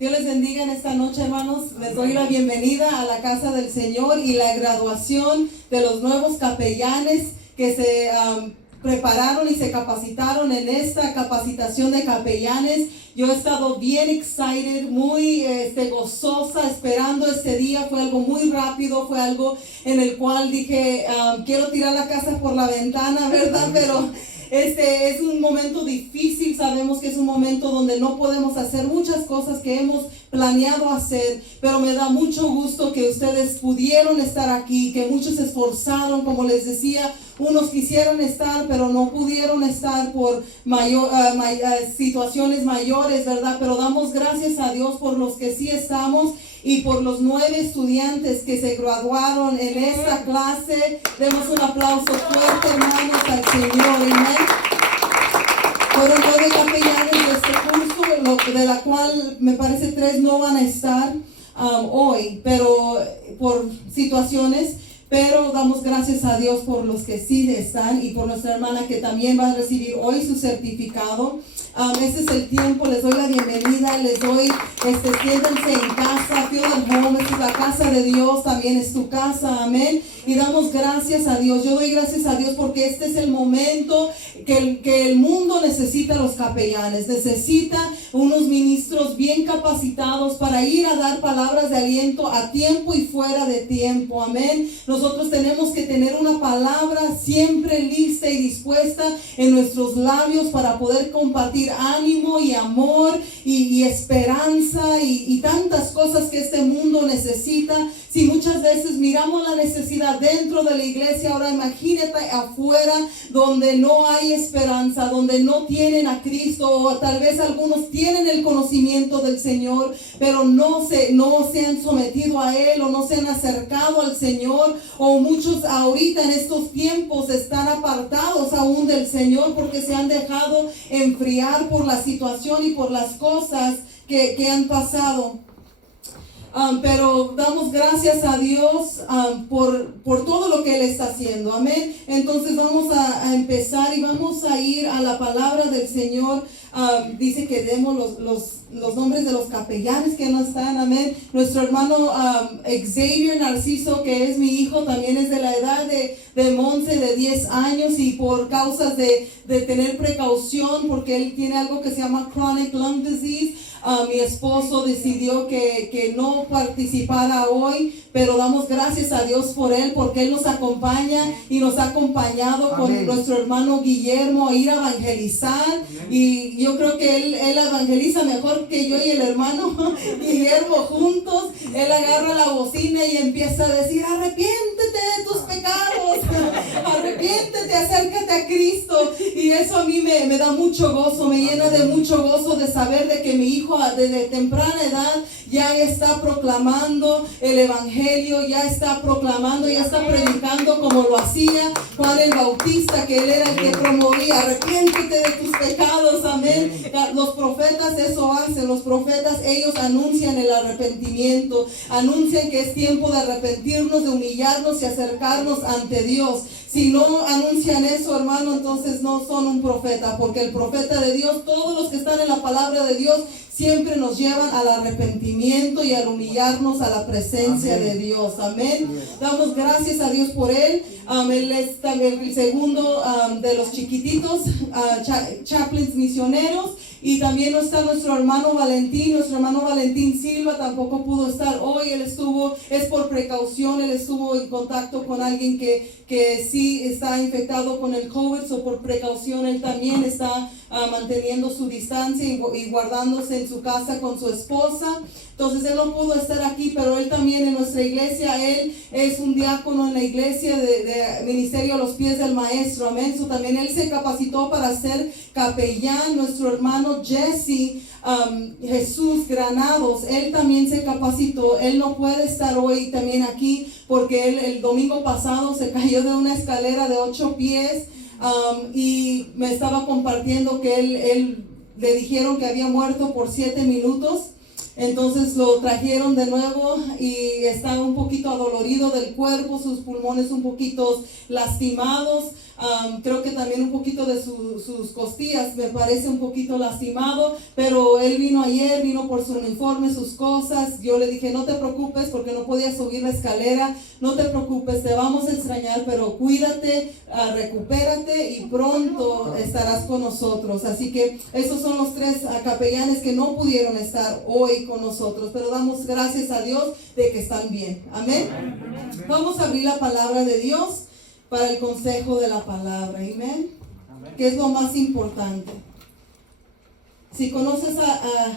Dios les bendiga en esta noche, hermanos. Les doy la bienvenida a la casa del Señor y la graduación de los nuevos capellanes que se prepararon y se capacitaron en esta capacitación de capellanes. Yo he estado bien excited, muy gozosa esperando este día. Fue algo muy rápido, fue algo en el cual dije, quiero tirar la casa por la ventana, ¿verdad? Pero es un momento difícil, sabemos que es un momento donde no podemos hacer muchas cosas que hemos planeado hacer, pero me da mucho gusto que ustedes pudieron estar aquí, que muchos se esforzaron, como les decía, unos quisieron estar, pero no pudieron estar por situaciones mayores, ¿verdad? Pero damos gracias a Dios por los que sí estamos y por los 9 estudiantes que se graduaron en esta clase. Demos un aplauso fuerte, hermanos, al Señor. Amén. Fueron 9 capellanes de este curso, de la cual me parece 3 no van a estar hoy, pero por situaciones. Pero damos gracias a Dios por los que sí están y por nuestra hermana que también va a recibir hoy su certificado. Este es el tiempo, les doy la bienvenida, les doy, siéntense en casa, feel at home, esta es la casa de Dios, también es tu casa, amén. Y damos gracias a Dios, yo doy gracias a Dios porque este es el momento que el mundo necesita los capellanes, necesita unos ministros bien capacitados para ir a dar palabras de aliento a tiempo y fuera de tiempo, amén. Nosotros tenemos que tener una palabra siempre lista y dispuesta en nuestros labios para poder compartir ánimo y amor y esperanza y tantas cosas que este mundo necesita. Si muchas veces miramos la necesidad dentro de la iglesia, ahora imagínate afuera donde no hay esperanza, donde no tienen a Cristo, o tal vez algunos tienen el conocimiento del Señor, pero no se han sometido a Él o no se han acercado al Señor, o muchos ahorita en estos tiempos están apartados aún del Señor porque se han dejado enfriar por la situación y por las cosas que han pasado. Pero damos gracias a Dios por todo lo que Él está haciendo, amén. Entonces vamos a empezar y vamos a ir a la palabra del Señor. Dice que demos los nombres de los capellanes que no están, amén. Nuestro hermano Xavier Narciso, que es mi hijo, también es de la edad de Monse, de 10 años, y por causas de tener precaución, porque él tiene algo que se llama chronic lung disease, mi esposo decidió que no participara hoy, pero damos gracias a Dios por él, porque él nos acompaña y nos ha acompañado con nuestro hermano Guillermo a ir a evangelizar. Y yo creo que él evangeliza mejor que yo y el hermano Guillermo juntos. Él agarra la bocina y empieza a decir: arrepiéntete de tus pecados, arrepiéntete, acércate a Cristo. Y eso a mí me da mucho gozo, me llena de mucho gozo de saber de que mi hijo desde temprana edad ya está proclamando el evangelio, ya está proclamando, ya está predicando como lo hacía Juan el Bautista, que él era el que promovía: arrepiéntete de tus pecados, amén. Los profetas eso hacen, los profetas ellos anuncian el arrepentimiento, anuncian que es tiempo de arrepentirnos, de humillarnos y acercarnos ante Dios. Si no anuncian eso, hermano, entonces no son un profeta, porque el profeta de Dios, todos los que están en la palabra de Dios, siempre nos llevan al arrepentimiento y al humillarnos a la presencia de Dios, amén. Damos gracias a Dios por él. Él es también el segundo de los chiquititos, chaplains misioneros. Y también no está nuestro hermano Valentín Silva, tampoco pudo estar hoy. Él es por precaución, él estuvo en contacto con alguien que sí está infectado con el COVID, o por precaución él también está manteniendo su distancia y guardándose en su casa con su esposa. Entonces él no pudo estar aquí, pero él también en nuestra iglesia, él es un diácono en la iglesia de ministerio a los pies del maestro, amén. So, también él se capacitó para ser capellán. Nuestro hermano Jesse Jesús Granados, él también se capacitó. Él no puede estar hoy también aquí porque él el domingo pasado se cayó de una escalera de 8 pies y me estaba compartiendo que él le dijeron que había muerto por 7 minutos. Entonces lo trajeron de nuevo y está un poquito adolorido del cuerpo, sus pulmones un poquito lastimados. Creo que también un poquito de sus costillas, me parece un poquito lastimado, pero él vino ayer, vino por su uniforme, sus cosas. Yo le dije, no te preocupes porque no podía subir la escalera, no te preocupes, te vamos a extrañar, pero cuídate, recupérate y pronto estarás con nosotros. Así que esos son los 3 capellanes que no pudieron estar hoy con nosotros, pero damos gracias a Dios de que están bien. Amén. Vamos a abrir la palabra de Dios para el consejo de la palabra, amén, que es lo más importante. Si conoces a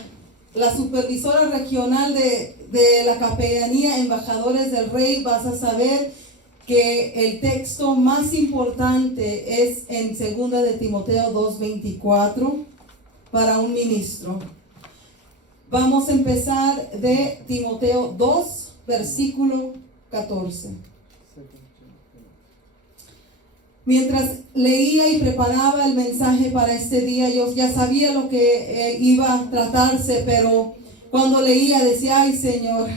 la supervisora regional de la capellanía Embajadores del Rey, vas a saber que el texto más importante es en 2 de Timoteo 2:24 para un ministro. Vamos a empezar de Timoteo 2, versículo 14. Mientras leía y preparaba el mensaje para este día, yo ya sabía lo que iba a tratarse, pero cuando leía decía, ay Señor,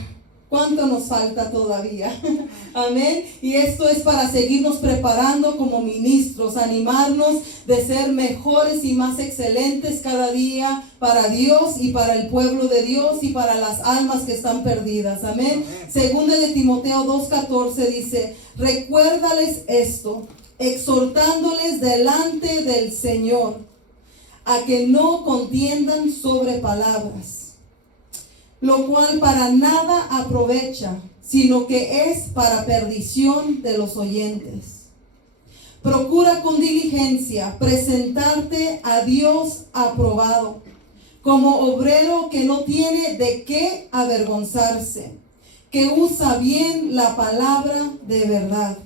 ¿cuánto nos falta todavía? Amén. Y esto es para seguirnos preparando como ministros, animarnos de ser mejores y más excelentes cada día para Dios y para el pueblo de Dios y para las almas que están perdidas. Amén. Segunda de Timoteo 2:14 dice, recuérdales esto, exhortándoles delante del Señor a que no contiendan sobre palabras, lo cual para nada aprovecha, sino que es para perdición de los oyentes. Procura con diligencia presentarte a Dios aprobado, como obrero que no tiene de qué avergonzarse, que usa bien la palabra de verdad.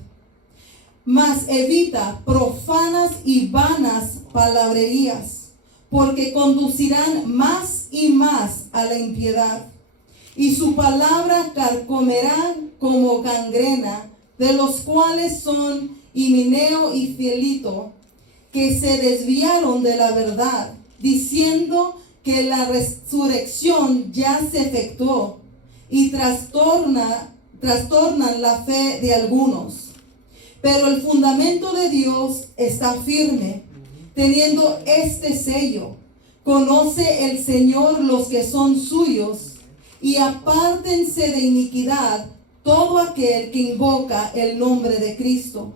Mas evita profanas y vanas palabrerías, porque conducirán más y más a la impiedad. Y su palabra carcomerá como gangrena, de los cuales son Himeneo y Filito, que se desviaron de la verdad, diciendo que la resurrección ya se efectuó, y trastornan la fe de algunos. Pero el fundamento de Dios está firme, teniendo este sello. Conoce el Señor los que son suyos, y apártense de iniquidad todo aquel que invoca el nombre de Cristo.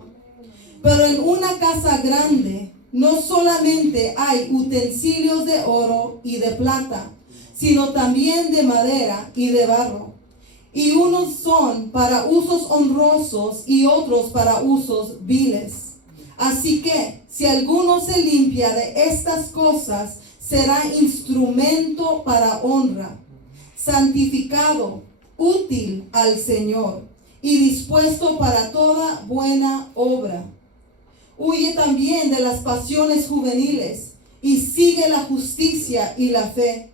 Pero en una casa grande no solamente hay utensilios de oro y de plata, sino también de madera y de barro. Y unos son para usos honrosos y otros para usos viles. Así que si alguno se limpia de estas cosas, será instrumento para honra, santificado, útil al Señor y dispuesto para toda buena obra. Huye también de las pasiones juveniles y sigue la justicia y la fe,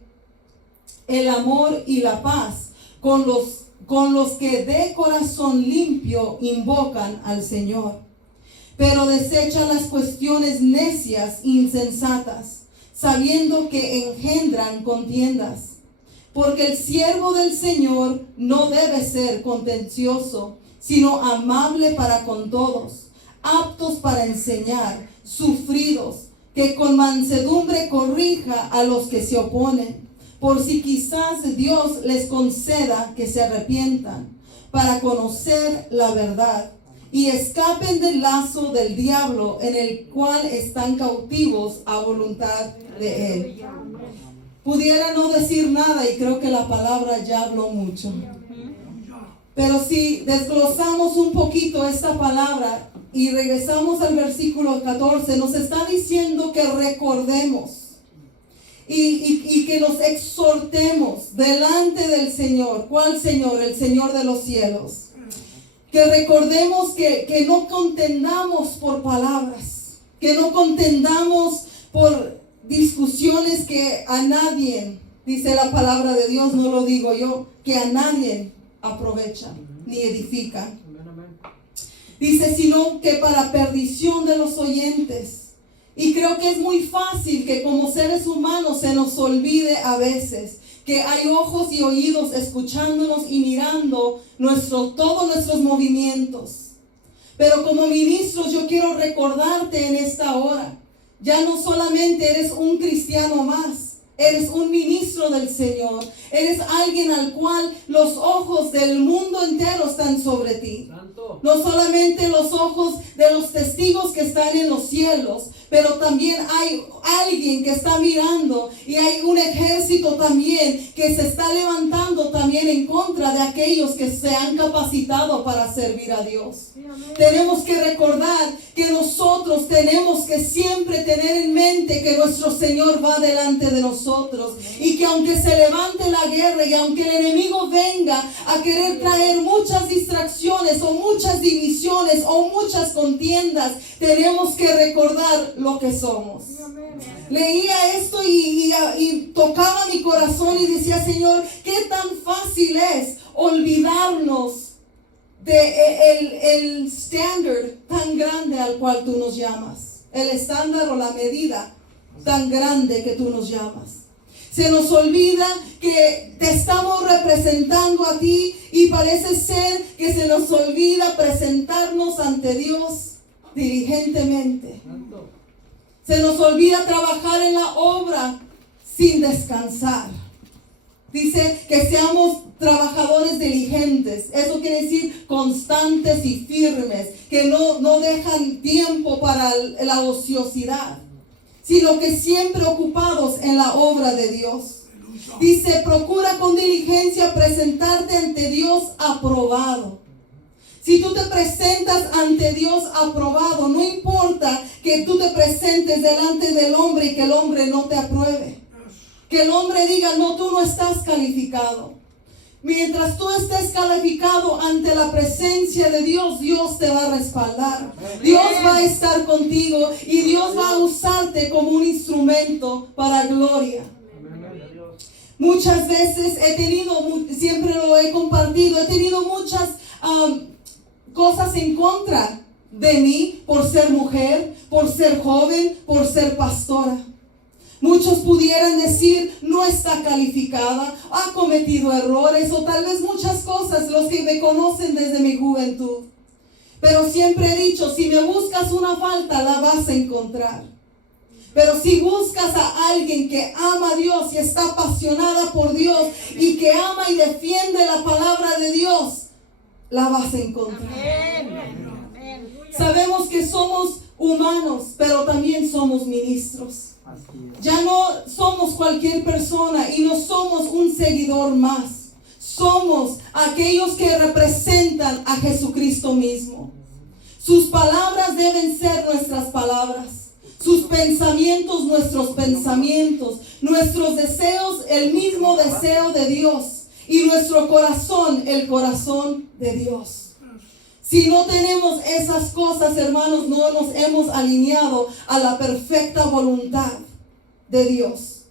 el amor y la paz con los que de corazón limpio invocan al Señor. Pero desecha las cuestiones necias e insensatas, sabiendo que engendran contiendas. Porque el siervo del Señor no debe ser contencioso, sino amable para con todos, aptos para enseñar, sufridos, que con mansedumbre corrija a los que se oponen, por si quizás Dios les conceda que se arrepientan, para conocer la verdad, y escapen del lazo del diablo en el cual están cautivos a voluntad de él. Pudiera no decir nada y creo que la palabra ya habló mucho. Pero si desglosamos un poquito esta palabra y regresamos al versículo 14, nos está diciendo que recordemos y que nos exhortemos delante del Señor. ¿Cuál Señor? El Señor de los cielos. Que recordemos que no contendamos por palabras, que no contendamos por discusiones que a nadie, dice la palabra de Dios, no lo digo yo, que a nadie aprovechan ni edifican. Dice, sino que para perdición de los oyentes. Y creo que es muy fácil que como seres humanos se nos olvide a veces que hay ojos y oídos escuchándonos y mirando todos nuestros movimientos. Pero como ministros yo quiero recordarte en esta hora, ya no solamente eres un cristiano más, eres un ministro del Señor. Eres alguien al cual los ojos del mundo entero están sobre ti. Santo. No solamente los ojos de los testigos que están en los cielos, pero también hay alguien que está mirando y hay un ejército también que se está levantando también en contra de aquellos que se han capacitado para servir a Dios. Sí, tenemos que recordar que nosotros tenemos que siempre tener en mente que nuestro Señor va delante de nosotros y que aunque se levante la guerra y aunque el enemigo venga a querer traer muchas distracciones o muchas divisiones o muchas contiendas, tenemos que recordar lo que somos. Leía esto y tocaba mi corazón y decía, Señor, qué tan fácil es olvidarnos de el estándar tan grande al cual tú nos llamas, el estándar o la medida tan grande que tú nos llamas. Se nos olvida que te estamos representando a ti y parece ser que se nos olvida presentarnos ante Dios diligentemente. Se nos olvida trabajar en la obra sin descansar. Dice que seamos trabajadores diligentes. Eso quiere decir constantes y firmes, que no dejan tiempo para la ociosidad, sino que siempre ocupados en la obra de Dios. Dice, procura con diligencia presentarte ante Dios aprobado. Si tú te presentas ante Dios aprobado, no importa que tú te presentes delante del hombre y que el hombre no te apruebe. Que el hombre diga, no, tú no estás calificado. Mientras tú estés calificado ante la presencia de Dios, Dios te va a respaldar. Dios va a estar contigo y Dios va a usarte como un instrumento para gloria. Muchas veces siempre lo he compartido, he tenido muchas cosas en contra de mí por ser mujer, por ser joven, por ser pastora. Muchos pudieran decir, no está calificada, ha cometido errores o tal vez muchas cosas, los que me conocen desde mi juventud. Pero siempre he dicho, si me buscas una falta, la vas a encontrar. Pero si buscas a alguien que ama a Dios y está apasionada por Dios y que ama y defiende la palabra de Dios, la vas a encontrar. Amén. Sabemos que somos humanos, pero también somos ministros. Ya no somos cualquier persona y no somos un seguidor más. Somos aquellos que representan a Jesucristo mismo. Sus palabras deben ser nuestras palabras. Sus pensamientos, nuestros pensamientos. Nuestros deseos, el mismo deseo de Dios. Y nuestro corazón, el corazón de Dios. Si no tenemos esas cosas, hermanos, no nos hemos alineado a la perfecta voluntad de Dios.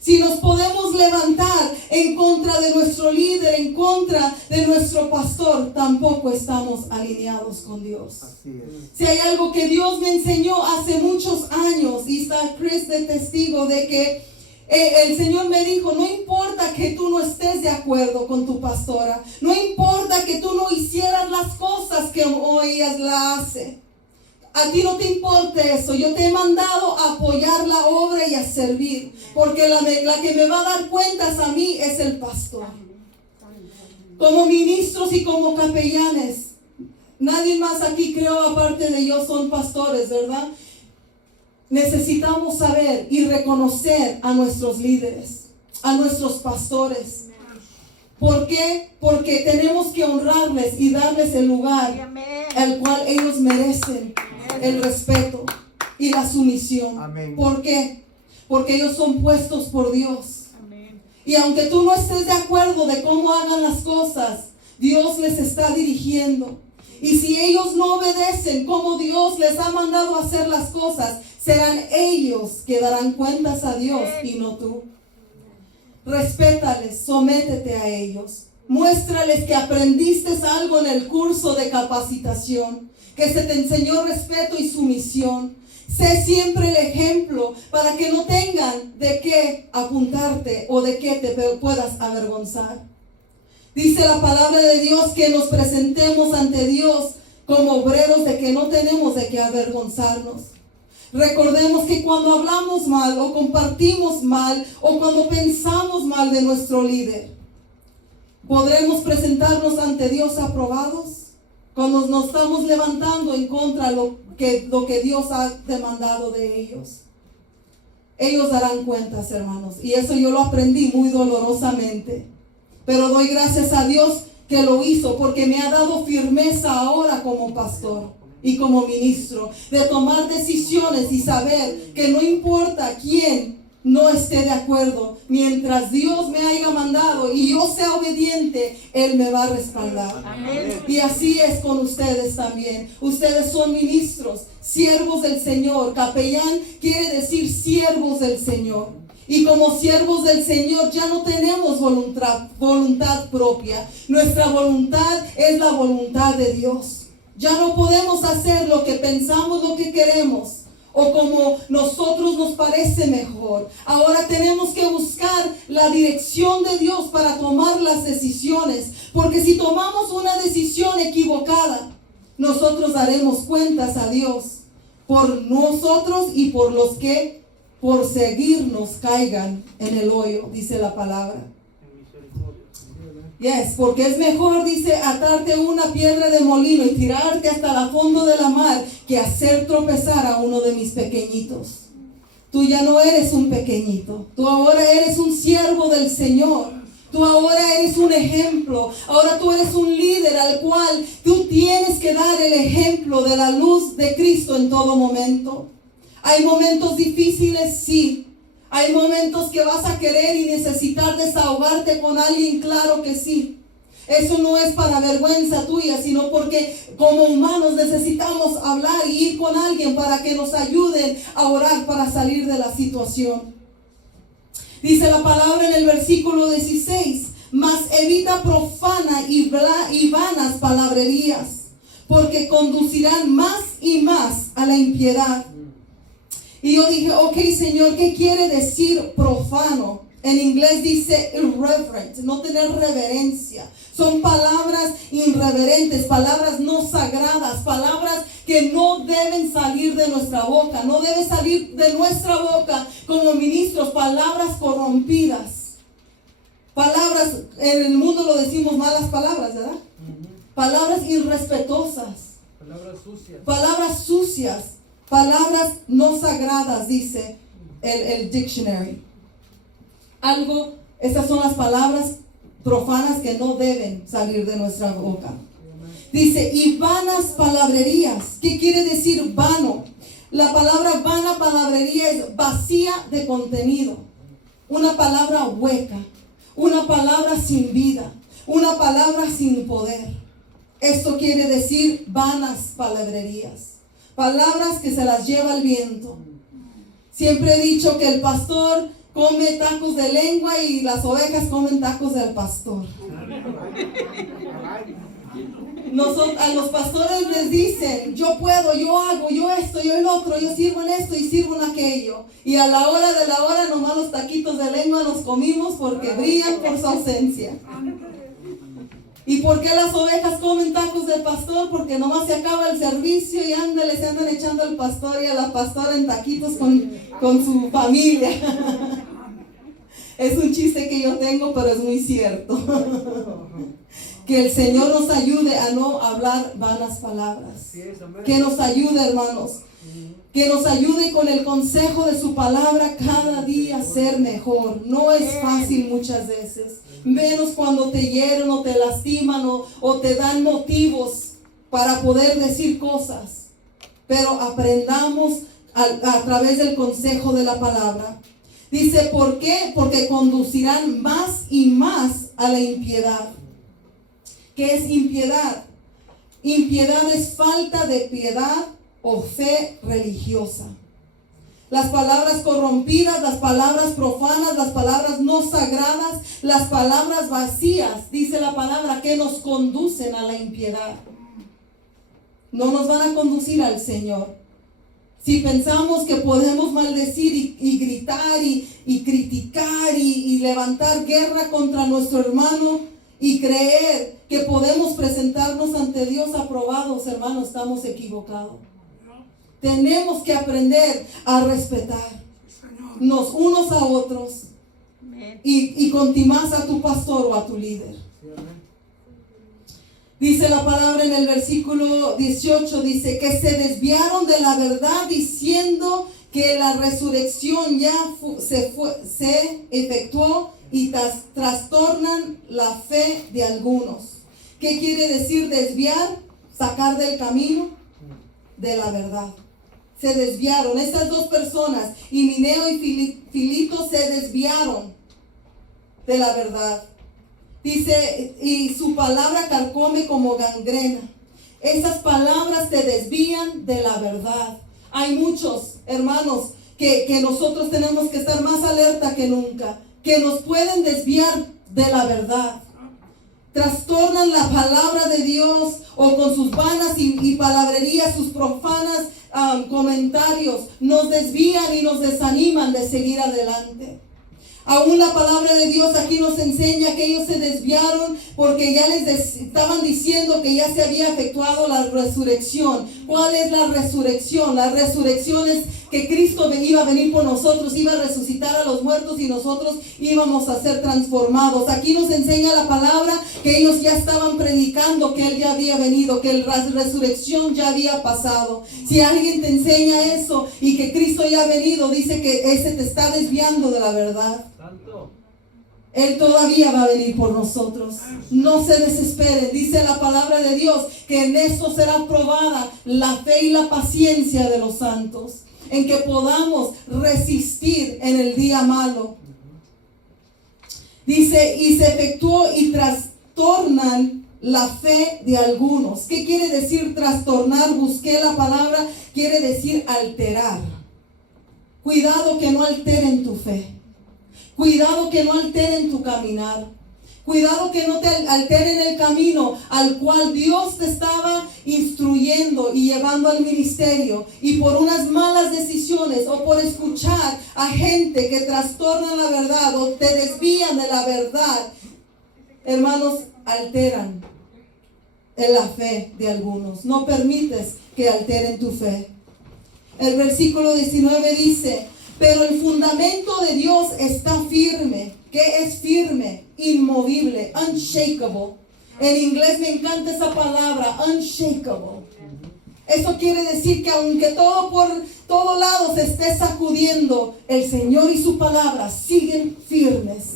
Si nos podemos levantar en contra de nuestro líder, en contra de nuestro pastor, tampoco estamos alineados con Dios. Si hay algo que Dios me enseñó hace muchos años, y está Chris de testigo de que el Señor me dijo, no importa que tú no estés de acuerdo con tu pastora, no importa que tú no hicieras las cosas que hoy ella la hace. A ti no te importa eso. Yo te he mandado a apoyar la obra y a servir, porque la que me va a dar cuentas a mí es el pastor. Como ministros y como capellanes, nadie más aquí, creo, aparte de yo, son pastores, ¿verdad? Necesitamos saber y reconocer a nuestros líderes, a nuestros pastores. ¿Por qué? Porque tenemos que honrarles y darles el lugar al cual ellos merecen, el respeto y la sumisión. Amén. ¿Por qué? Porque ellos son puestos por Dios. Amén. Y aunque tú no estés de acuerdo de cómo hagan las cosas, Dios les está dirigiendo. Y si ellos no obedecen como Dios les ha mandado a hacer las cosas, serán ellos que darán cuentas a Dios y no tú. Respétales, sométete a ellos. Muéstrales que aprendiste algo en el curso de capacitación, que se te enseñó respeto y sumisión. Sé siempre el ejemplo para que no tengan de qué apuntarte o de qué te puedas avergonzar. Dice la palabra de Dios que nos presentemos ante Dios como obreros de que no tenemos de qué avergonzarnos. Recordemos que cuando hablamos mal o compartimos mal o cuando pensamos mal de nuestro líder, ¿podremos presentarnos ante Dios aprobados? Cuando nos estamos levantando en contra de lo que Dios ha demandado de ellos. Ellos darán cuentas, hermanos. Y eso yo lo aprendí muy dolorosamente. Pero doy gracias a Dios que lo hizo, porque me ha dado firmeza ahora como pastor y como ministro, de tomar decisiones y saber que no importa quién no esté de acuerdo, mientras Dios me haya mandado y yo sea obediente, Él me va a respaldar. Amén. Y así es con ustedes también. Ustedes son ministros, siervos del Señor. Capellán quiere decir siervos del Señor. Y como siervos del Señor ya no tenemos voluntad propia. Nuestra voluntad es la voluntad de Dios. Ya no podemos hacer lo que pensamos, lo que queremos, o como nosotros nos parece mejor. Ahora tenemos que buscar la dirección de Dios para tomar las decisiones, porque si tomamos una decisión equivocada, nosotros daremos cuentas a Dios por nosotros y por los que por seguirnos caigan en el hoyo, dice la palabra. Yes, porque es mejor, dice, atarte a una piedra de molino y tirarte hasta el fondo de la mar que hacer tropezar a uno de mis pequeñitos. Tú ya no eres un pequeñito. Tú ahora eres un siervo del Señor. Tú ahora eres un ejemplo. Ahora tú eres un líder al cual tú tienes que dar el ejemplo de la luz de Cristo en todo momento. Hay momentos difíciles, sí. Hay momentos que vas a querer y necesitar desahogarte con alguien, claro que sí. Eso no es para vergüenza tuya, sino porque como humanos necesitamos hablar y ir con alguien para que nos ayuden a orar para salir de la situación. Dice la palabra en el versículo 16, mas evita profana y vanas palabrerías, porque conducirán más y más a la impiedad. Y yo dije, ok, Señor, ¿qué quiere decir profano? En inglés dice irreverent, no tener reverencia. Son palabras irreverentes, palabras no sagradas, palabras que no deben salir de nuestra boca. No debe salir de nuestra boca como ministros, palabras corrompidas. Palabras, en el mundo lo decimos malas palabras, ¿verdad? Palabras irrespetuosas. Palabras sucias. Palabras sucias. Palabras no sagradas, dice el dictionary. Estas son las palabras profanas que no deben salir de nuestra boca. Dice, y vanas palabrerías. ¿Qué quiere decir vano? La palabra vana palabrería es vacía de contenido. Una palabra hueca. Una palabra sin vida. Una palabra sin poder. Esto quiere decir vanas palabrerías. Palabras que se las lleva el viento. Siempre he dicho que el pastor come tacos de lengua y las ovejas comen tacos del pastor. A los pastores les dicen, yo puedo, yo hago, yo esto, yo el otro, yo sirvo en esto y sirvo en aquello. Y a la hora de la hora nomás los taquitos de lengua los comimos porque brillan por su ausencia. ¿Y por qué las ovejas comen tacos del pastor? Porque nomás se acaba el servicio y ándale, se andan echando al pastor y a la pastora en taquitos con su familia. Es un chiste que yo tengo, pero es muy cierto. Que el Señor nos ayude a no hablar vanas palabras. Que nos ayude, hermanos. Que nos ayude con el consejo de su palabra cada día a ser mejor. No es fácil muchas veces. Menos cuando te hieren o te lastiman o te dan motivos para poder decir cosas. Pero aprendamos a través del consejo de la palabra. Dice, ¿por qué? Porque conducirán más y más a la impiedad. ¿Qué es impiedad? Impiedad es falta de piedad o fe religiosa. Las palabras corrompidas, las palabras profanas, las palabras no sagradas, las palabras vacías, dice la palabra, que nos conducen a la impiedad. No nos van a conducir al Señor. Si pensamos que podemos maldecir y gritar y criticar y levantar guerra contra nuestro hermano y creer que podemos presentarnos presentarnos ante Dios aprobados, hermanos, estamos equivocados. Tenemos que aprender a respetarnos unos a otros y continuar a tu pastor o a tu líder. Dice la palabra en el versículo 18, dice que se desviaron de la verdad diciendo que la resurrección ya se efectuó y trastornan la fe de algunos. ¿Qué quiere decir desviar? Sacar del camino de la verdad. Se desviaron. Estas dos personas, Himeneo y Fileto, se desviaron de la verdad. Dice, y su palabra carcome como gangrena. Esas palabras te desvían de la verdad. Hay muchos hermanos que nosotros tenemos que estar más alerta que nunca, que nos pueden desviar de la verdad. Trastornan la palabra de Dios o con sus vanas y palabrerías, sus profanas comentarios, nos desvían y nos desaniman de seguir adelante. Aún la palabra de Dios aquí nos enseña que ellos se desviaron porque ya les estaban diciendo que ya se había efectuado la resurrección. ¿Cuál es la resurrección? La resurrección es que Cristo iba a venir por nosotros, iba a resucitar a los muertos y nosotros íbamos a ser transformados. Aquí nos enseña la palabra que ellos ya estaban predicando que Él ya había venido, que la resurrección ya había pasado. Si alguien te enseña eso y que Cristo ya ha venido, dice que ese te está desviando de la verdad. Él todavía va a venir por nosotros. No se desesperen. Dice la palabra de Dios que en esto será probada la fe y la paciencia de los santos, en que podamos resistir en el día malo. Dice, y se efectuó y trastornan la fe de algunos. ¿Qué quiere decir trastornar? Busqué la palabra, quiere decir alterar. Cuidado que no alteren tu fe. Cuidado que no alteren tu caminar. Cuidado que no te alteren el camino al cual Dios te estaba instruyendo y llevando al ministerio. Y por unas malas decisiones o por escuchar a gente que trastorna la verdad o te desvían de la verdad, hermanos, alteran en la fe de algunos. No permites que alteren tu fe. El versículo 19 dice: pero el fundamento de Dios está firme. ¿Qué es firme? Inmovible, unshakable. En inglés me encanta esa palabra, unshakable. Eso quiere decir que aunque todo por todos lados se esté sacudiendo, el Señor y su palabra siguen firmes.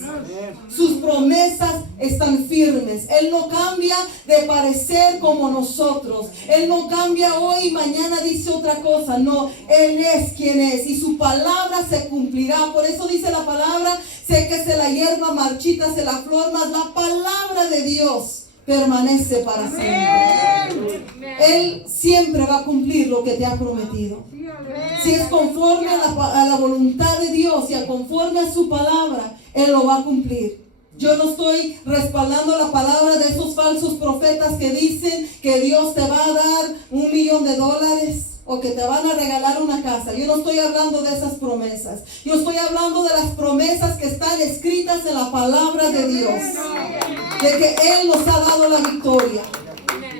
Sus promesas están firmes. Él no cambia de parecer como nosotros. Él no cambia hoy y mañana dice otra cosa. No, Él es quien es y su palabra se cumplirá. Por eso dice la palabra: séquese la hierba, marchítase la flor, mas la palabra de Dios permanece para siempre. Él siempre va a cumplir lo que te ha prometido. Si es conforme a la voluntad de Dios y conforme a su palabra, Él lo va a cumplir. Yo no estoy respaldando la palabra de esos falsos profetas que dicen que Dios te va a dar $1 millón o que te van a regalar una casa. Yo no estoy hablando de esas promesas. Yo estoy hablando de las promesas que están escritas en la palabra de Dios. De que Él nos ha dado la victoria.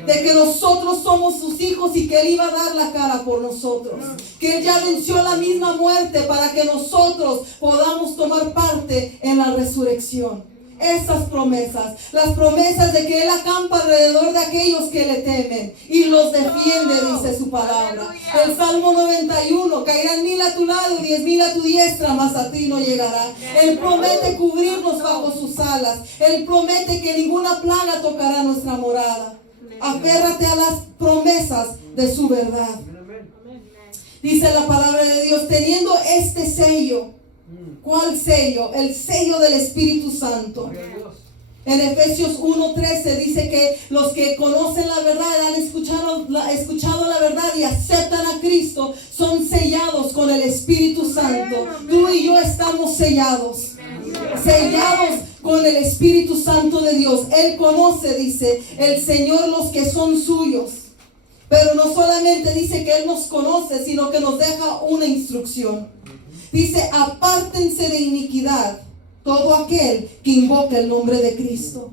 De que nosotros somos sus hijos y que Él iba a dar la cara por nosotros. Que Él ya venció la misma muerte para que nosotros podamos tomar parte en la resurrección. Esas promesas, las promesas de que Él acampa alrededor de aquellos que le temen y los defiende, dice su palabra. El Salmo 91: caerán 1000 a tu lado, 10,000 a tu diestra, mas a ti no llegará. Él promete cubrirnos bajo sus alas. Él promete que ninguna plaga tocará nuestra morada. Aférrate a las promesas de su verdad. Dice la palabra de Dios, teniendo este sello. ¿Cuál sello? El sello del Espíritu Santo. En Efesios 1:13 dice que los que conocen la verdad, han escuchado la verdad y aceptan a Cristo, son sellados con el Espíritu Santo. Tú y yo estamos sellados. Sellados con el Espíritu Santo de Dios. Él conoce, dice el Señor, los que son suyos. Pero no solamente dice que Él nos conoce, sino que nos deja una instrucción. Dice: apártense de iniquidad todo aquel que invoca el nombre de Cristo.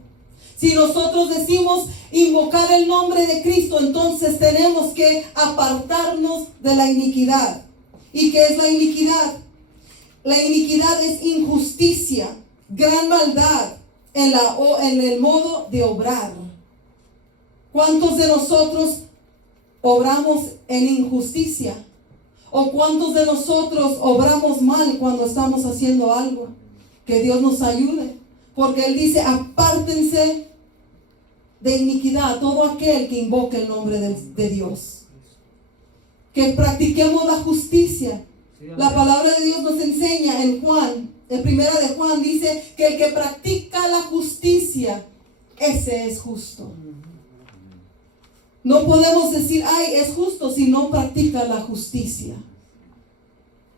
Si nosotros decimos invocar el nombre de Cristo, entonces tenemos que apartarnos de la iniquidad. ¿Y qué es la iniquidad? La iniquidad es injusticia, gran maldad en el modo de obrar. ¿Cuántos de nosotros obramos en injusticia? ¿O cuántos de nosotros obramos mal cuando estamos haciendo algo? Que Dios nos ayude. Porque Él dice, apártense de iniquidad todo aquel que invoque el nombre de Dios. Que practiquemos la justicia. La palabra de Dios nos enseña en Juan, en primera de Juan, dice que el que practica la justicia, ese es justo. No podemos decir, ay, es justo si no practica la justicia.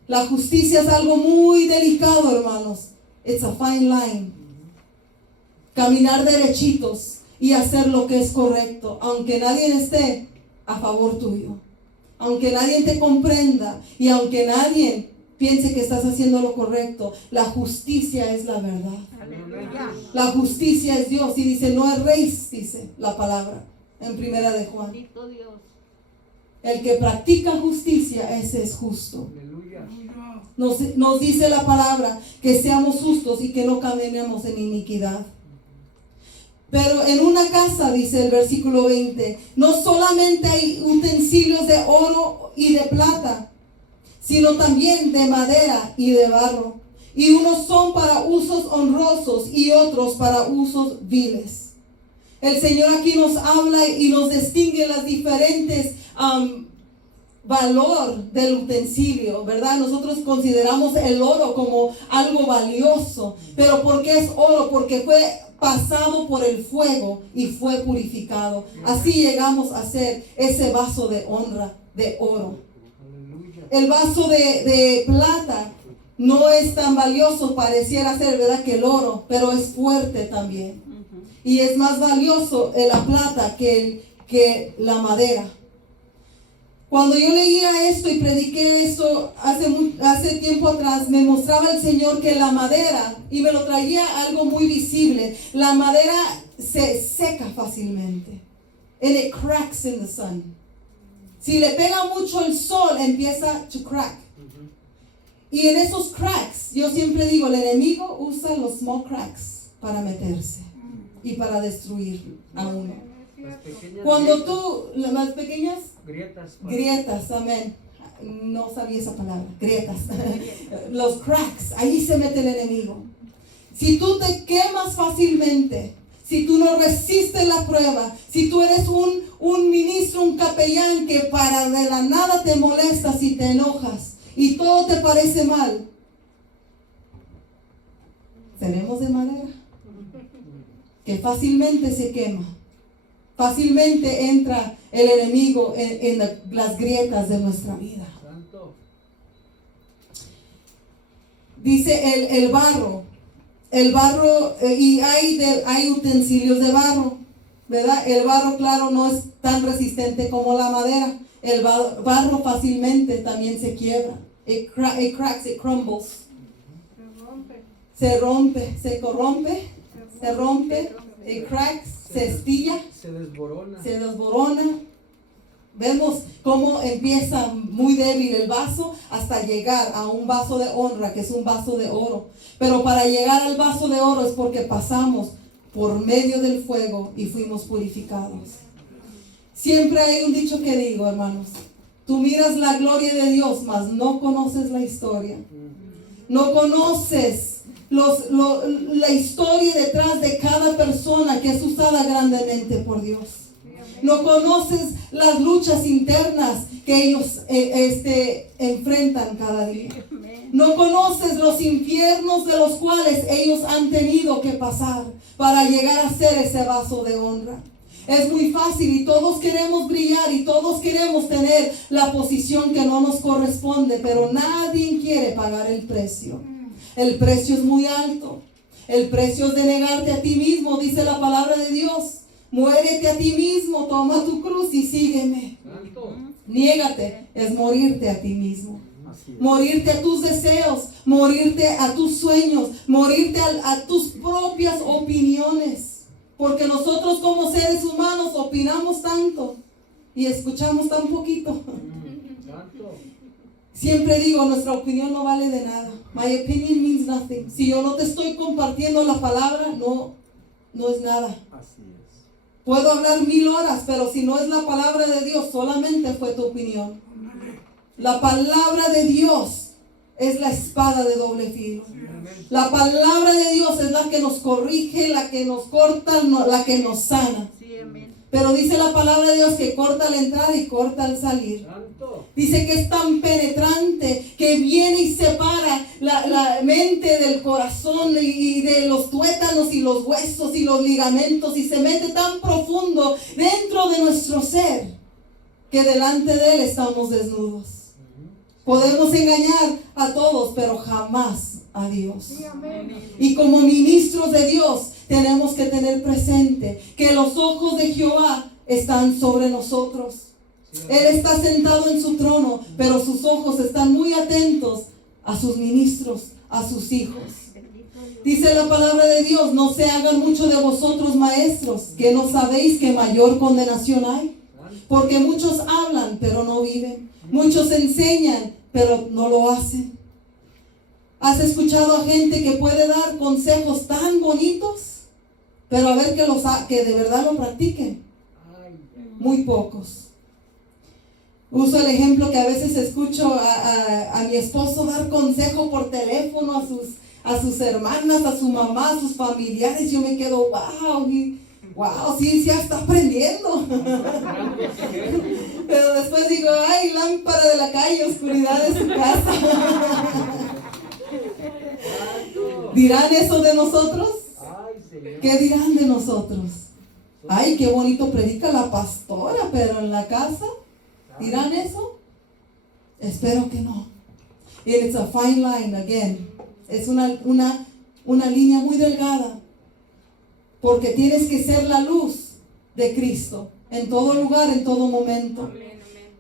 La justicia es algo muy delicado, hermanos. It's a fine line. Caminar derechitos y hacer lo que es correcto, aunque nadie esté a favor tuyo. Aunque nadie te comprenda y aunque nadie piense que estás haciendo lo correcto, la justicia es la verdad. Aleluya. La justicia es Dios. Y dice, no erréis, dice la palabra en primera de Juan. El que practica justicia, ese es justo. Aleluya. Nos dice la palabra que seamos justos y que no caminemos en iniquidad. Pero en una casa, dice el versículo 20, no solamente hay utensilios de oro y de plata, sino también de madera y de barro. Y unos son para usos honrosos y otros para usos viles. El Señor aquí nos habla y nos distingue las diferentes valor del utensilio, ¿verdad? Nosotros consideramos el oro como algo valioso. ¿Pero por qué es oro? Porque fue pasado por el fuego y fue purificado. Así llegamos a ser ese vaso de honra, de oro. El vaso de plata no es tan valioso, pareciera ser, ¿verdad?, que el oro, pero es fuerte también. Y es más valioso la plata que la madera. Cuando yo leía esto y prediqué esto hace tiempo atrás, me mostraba el Señor que la madera, y me lo traía algo muy visible, la madera se seca fácilmente. And it cracks in the sun. Si le pega mucho el sol, empieza to crack. Y en esos cracks, yo siempre digo, el enemigo usa los small cracks para meterse y para destruir a uno. Cuando tú, las más pequeñas grietas, amén. No sabía esa palabra, grietas. Los cracks, ahí se mete el enemigo. Si tú te quemas fácilmente, si tú no resistes la prueba, si tú eres un ministro, un capellán que para de la nada te molestas y te enojas y todo te parece mal, seremos de madera que fácilmente se quema. Fácilmente entra el enemigo en las grietas de nuestra vida. Dice el barro, y hay utensilios de barro, ¿verdad? El barro, claro, no es tan resistente como la madera. El barro fácilmente también se quiebra. It cracks, it crumbles. Se rompe, se corrompe, se rompe, it cracks, se estilla, se desborona. Vemos cómo empieza muy débil el vaso hasta llegar a un vaso de honra, que es un vaso de oro. Pero para llegar al vaso de oro es porque pasamos por medio del fuego y fuimos purificados. Siempre hay un dicho que digo, hermanos: tú miras la gloria de Dios, mas no conoces la historia. No conoces la historia detrás de cada persona que es usada grandemente por Dios. No conoces las luchas internas que ellos enfrentan cada día. No conoces los infiernos de los cuales ellos han tenido que pasar para llegar a ser ese vaso de honra. Es muy fácil y todos queremos brillar y todos queremos tener la posición que no nos corresponde, pero nadie quiere pagar el precio. El precio es muy alto. El precio es de negarte a ti mismo, dice la palabra de Dios. Muérete a ti mismo, toma tu cruz y sígueme. Niégate, es morirte a ti mismo. Morirte a tus deseos, morirte a tus sueños, morirte a tus propias opiniones. Porque nosotros como seres humanos opinamos tanto y escuchamos tan poquito. Siempre digo, nuestra opinión no vale de nada. My opinion means nothing. Si yo no te estoy compartiendo la palabra, no es nada. Así es. Puedo hablar 1000 horas, pero si no es la palabra de Dios, solamente fue tu opinión. La palabra de Dios es la espada de doble filo. La palabra de Dios es la que nos corrige, la que nos corta, la que nos sana. Pero dice la palabra de Dios que corta al entrar y corta al salir. Dice que es tan penetrante que viene y separa la mente del corazón y de los tuétanos y los huesos y los ligamentos, y se mete tan profundo dentro de nuestro ser que delante de Él estamos desnudos. Podemos engañar a todos, pero jamás a Dios. Y como ministros de Dios tenemos que tener presente que los ojos de Jehová están sobre nosotros. Él está sentado en su trono, pero sus ojos están muy atentos a sus ministros, a sus hijos. Dice la palabra de Dios: no se hagan mucho de vosotros maestros, que no sabéis que mayor condenación hay. Porque muchos hablan, pero no viven. Muchos enseñan, pero no lo hacen. ¿Has escuchado a gente que puede dar consejos tan bonitos, pero a ver que de verdad lo practiquen? Muy pocos. Uso el ejemplo que a veces escucho a mi esposo dar consejo por teléfono a sus hermanas, a su mamá, a sus familiares. Yo me quedo, wow, sí, ya está aprendiendo. Pero después digo, ay, lámpara de la calle, oscuridad de su casa. ¿Dirán eso de nosotros? ¿Qué dirán de nosotros? Ay, qué bonito predica la pastora, pero en la casa, ¿dirán eso? Espero que no. And it's a fine line again. Es una línea muy delgada. Porque tienes que ser la luz de Cristo en todo lugar, en todo momento.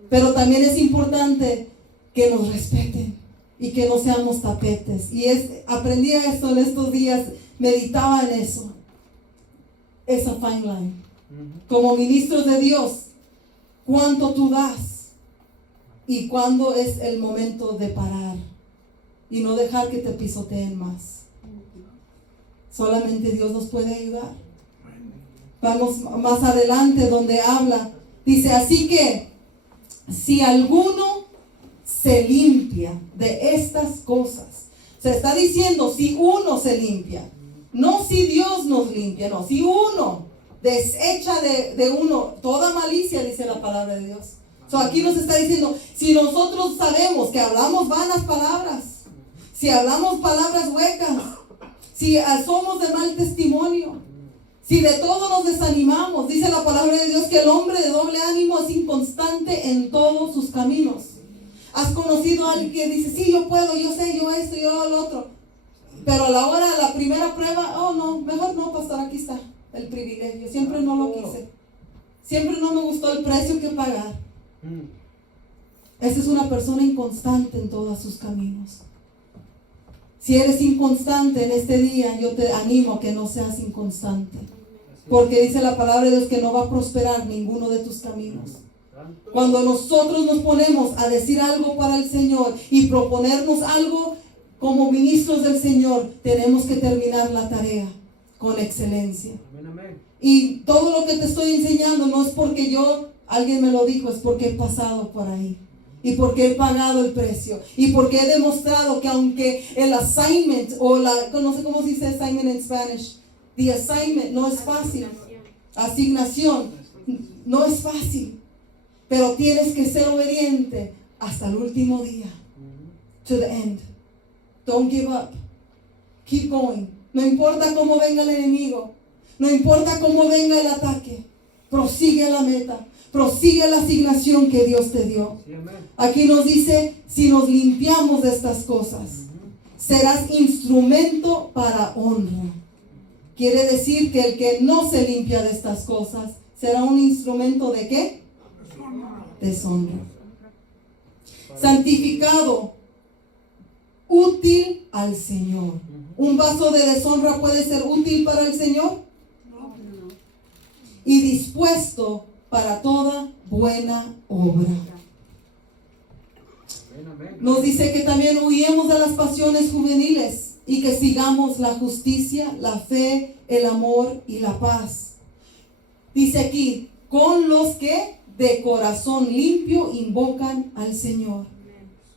Pero también es importante que nos respeten y que no seamos tapetes. Y aprendí esto en estos días, meditaba en eso. Es a fine line. Como ministros de Dios, ¿cuánto tú das? Y cuándo es el momento de parar y no dejar que te pisoteen más. Solamente Dios nos puede ayudar. Vamos más adelante donde habla. Dice, así que si alguno se limpia de estas cosas. Se está diciendo si uno se limpia. No si Dios nos limpia, no. Si uno desecha de uno toda malicia, dice la palabra de Dios. Aquí nos está diciendo, si nosotros sabemos que hablamos vanas palabras, si hablamos palabras huecas, si somos de mal testimonio, si de todo nos desanimamos, dice la palabra de Dios que el hombre de doble ánimo es inconstante en todos sus caminos. ¿Has conocido a alguien que dice, sí, yo puedo, yo sé, yo esto, yo lo otro? Pero a la hora de la primera prueba, oh no, mejor no, pastor, aquí está el privilegio. Siempre no lo quise. Siempre no me gustó el precio que pagar. Esa es una persona inconstante en todos sus caminos. Si eres inconstante en este día, yo te animo a que no seas inconstante. Porque dice la palabra de Dios que no va a prosperar ninguno de tus caminos. Cuando nosotros nos ponemos a decir algo para el Señor y proponernos algo como ministros del Señor, tenemos que terminar la tarea con excelencia. Y todo lo que te estoy enseñando no es porque alguien me lo dijo, es porque he pasado por ahí. Y porque he pagado el precio. Y porque he demostrado que aunque el assignment, no sé cómo se dice assignment en Spanish, the assignment no es fácil. Asignación no es fácil. Pero tienes que ser obediente hasta el último día. To the end. Don't give up. Keep going. No importa cómo venga el enemigo. No importa cómo venga el ataque. Prosigue a la meta. Prosigue la asignación que Dios te dio. Aquí nos dice, si nos limpiamos de estas cosas, serás instrumento para honra. Quiere decir que el que no se limpia de estas cosas, será un instrumento ¿de qué? Deshonra. Santificado, útil al Señor. ¿Un vaso de deshonra puede ser útil para el Señor? y dispuesto para toda buena obra. Nos dice que también huyamos de las pasiones juveniles y que sigamos la justicia, la fe, el amor y la paz. Dice aquí, con los que de corazón limpio invocan al Señor.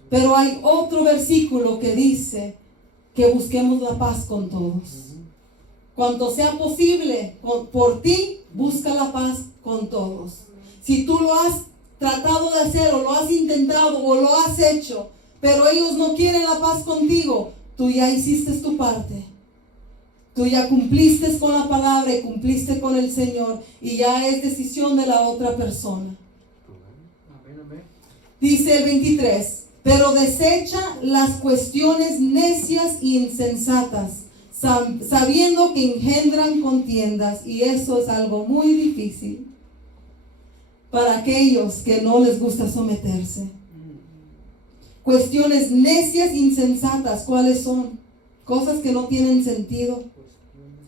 Pero hay otro versículo que dice que busquemos la paz con todos. Cuanto sea posible por ti, busca la paz con todos. Si tú lo has tratado de hacer o lo has intentado o lo has hecho, pero ellos no quieren la paz contigo, tú ya hiciste tu parte. Tú ya cumpliste con la palabra y cumpliste con el Señor, y ya es decisión de la otra persona. Dice el 23, pero desecha las cuestiones necias e insensatas, sabiendo que engendran contiendas, y eso es algo muy difícil para aquellos que no les gusta someterse. Cuestiones necias e insensatas, ¿cuáles son? Cosas que no tienen sentido,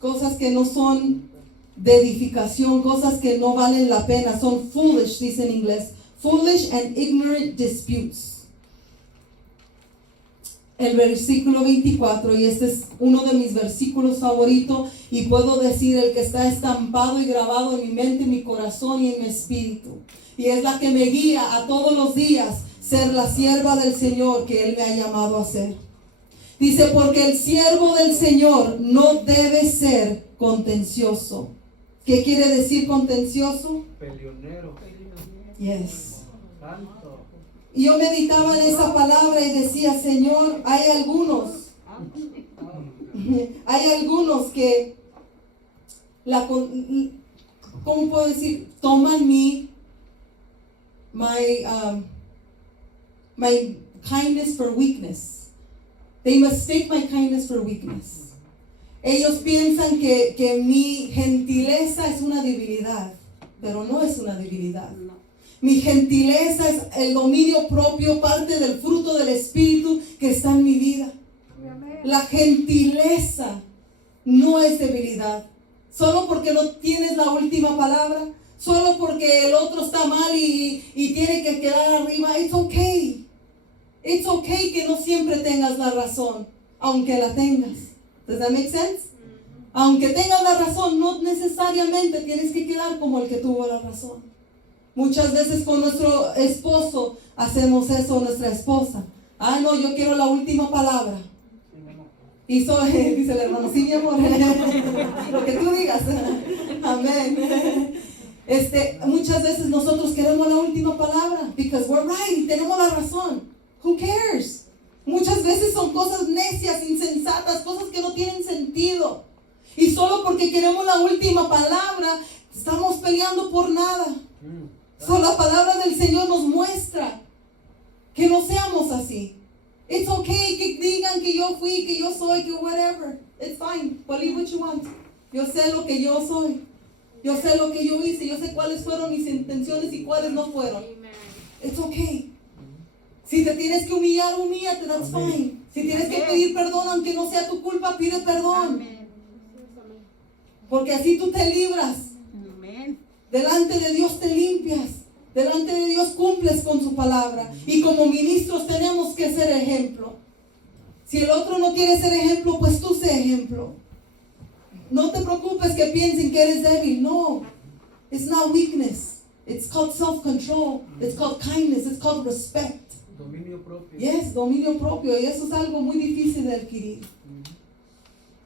cosas que no son de edificación, cosas que no valen la pena, son foolish, dice en inglés, foolish and ignorant disputes. El versículo 24, y este es uno de mis versículos favoritos, y puedo decir el que está estampado y grabado en mi mente, en mi corazón y en mi espíritu, y es la que me guía a todos los días, ser la sierva del Señor que Él me ha llamado a ser. Dice, porque el siervo del Señor no debe ser contencioso. ¿Qué quiere decir contencioso? Peleonero. Yes. Santo. Y yo meditaba en esa palabra y decía, Señor, hay algunos que, ¿cómo puedo decir? Toman my kindness for weakness. They mistake my kindness for weakness. Ellos piensan que mi gentileza es una debilidad, pero no es una debilidad. Mi gentileza es el dominio propio, parte del fruto del Espíritu que está en mi vida. La gentileza no es debilidad. Solo porque no tienes la última palabra, solo porque el otro está mal y tiene que quedar arriba. It's okay. It's okay que no siempre tengas la razón, aunque la tengas. Does that make sense? Aunque tengas la razón, no necesariamente tienes que quedar como el que tuvo la razón. Muchas veces con nuestro esposo hacemos eso, o nuestra esposa. Ah, no, yo quiero la última palabra. Y dice el hermano, sí, mi amor, lo que tú digas. Amén. Muchas veces nosotros queremos la última palabra, because we're right, y tenemos la razón. Who cares? Muchas veces son cosas necias, insensatas, cosas que no tienen sentido. Y solo porque queremos la última palabra, estamos peleando por nada. So, la palabra del Señor nos muestra que no seamos así. It's okay que digan que yo fui, que yo soy, que whatever. It's fine. Believe what you want. Yo sé lo que yo soy. Yo sé lo que yo hice. Yo sé cuáles fueron mis intenciones y cuáles no fueron. It's okay. Si te tienes que humillar, humíllate, that's fine. Si tienes que pedir perdón, aunque no sea tu culpa, pide perdón. Porque así tú te libras. Delante de Dios te limpias. Delante de Dios cumples con su palabra. Y como ministros tenemos que ser ejemplo. Si el otro no quiere ser ejemplo, pues tú sé ejemplo. No te preocupes que piensen que eres débil. No. It's not weakness. It's called self-control. It's called kindness. It's called respect. Dominio propio. Yes, dominio propio. Y eso es algo muy difícil de adquirir.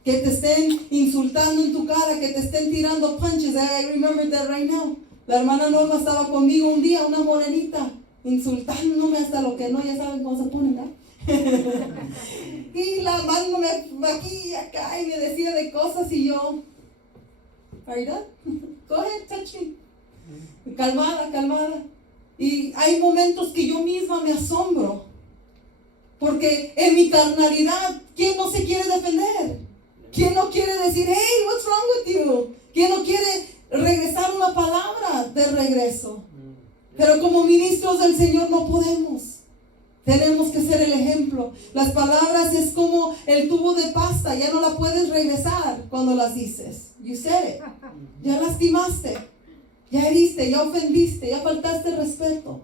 Que te estén insultando en tu cara, que te estén tirando punches. I remember that right now. La hermana Norma estaba conmigo un día, una morenita, insultándome hasta lo que no, ya saben cómo se ponen, ¿no? Y lavándome aquí y acá y me decía de cosas y yo, are you done? Go ahead, touch me. Calmada, calmada. Y hay momentos que yo misma me asombro. Porque en mi carnalidad, ¿quién no se quiere defender? ¿Quién no quiere decir, hey, what's wrong with you? ¿Quién no quiere regresar una palabra de regreso? Pero como ministros del Señor no podemos. Tenemos que ser el ejemplo. Las palabras es como el tubo de pasta. Ya no la puedes regresar cuando las dices. You said it. Ya lastimaste. Ya heriste, ya ofendiste, ya faltaste respeto.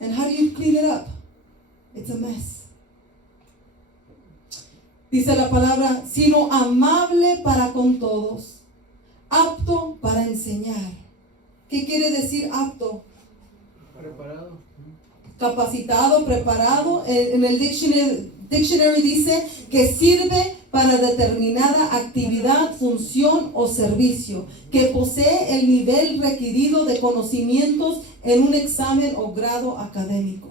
And how do you clean it up? It's a mess. Dice la palabra, sino amable para con todos, apto para enseñar. ¿Qué quiere decir apto? Preparado. Capacitado, preparado. En el dictionary dice que sirve para determinada actividad, función o servicio, que posee el nivel requerido de conocimientos en un examen o grado académico.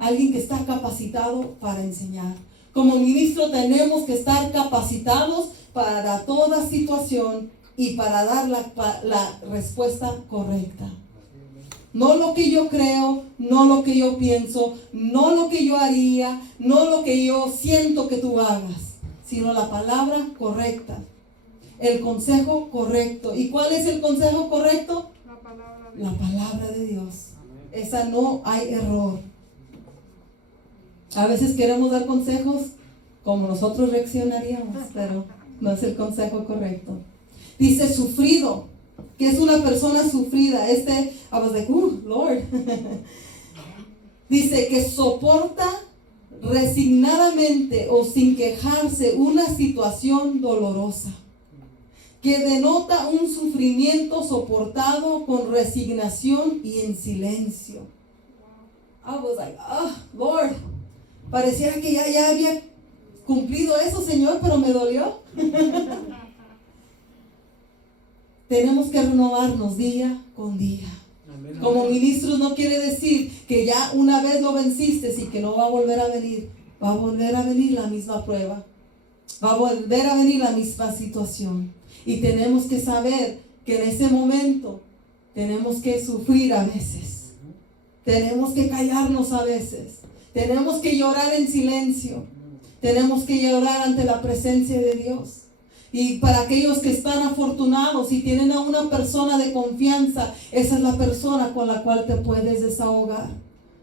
Alguien que está capacitado para enseñar. Como ministro tenemos que estar capacitados para toda situación y para dar la respuesta correcta. No lo que yo creo, no lo que yo pienso, no lo que yo haría, no lo que yo siento que tú hagas, sino la palabra correcta, el consejo correcto. ¿Y cuál es el consejo correcto? La palabra de Dios. Esa no hay error. A veces queremos dar consejos como nosotros reaccionaríamos, pero no es el consejo correcto. Dice sufrido, que es una persona sufrida. I was like, Lord. Dice que soporta resignadamente o sin quejarse una situación dolorosa, que denota un sufrimiento soportado con resignación y en silencio. I was like, Lord, pareciera que ya había cumplido eso, Señor, pero me dolió. Tenemos que renovarnos día con día. Amén. Como ministros no quiere decir que ya una vez lo venciste y que no va a volver a venir. Va a volver a venir la misma prueba. Va a volver a venir la misma situación. Y tenemos que saber que en ese momento tenemos que sufrir a veces. Tenemos que callarnos a veces. Tenemos que llorar en silencio. Tenemos que llorar ante la presencia de Dios. Y para aquellos que están afortunados y tienen a una persona de confianza, esa es la persona con la cual te puedes desahogar.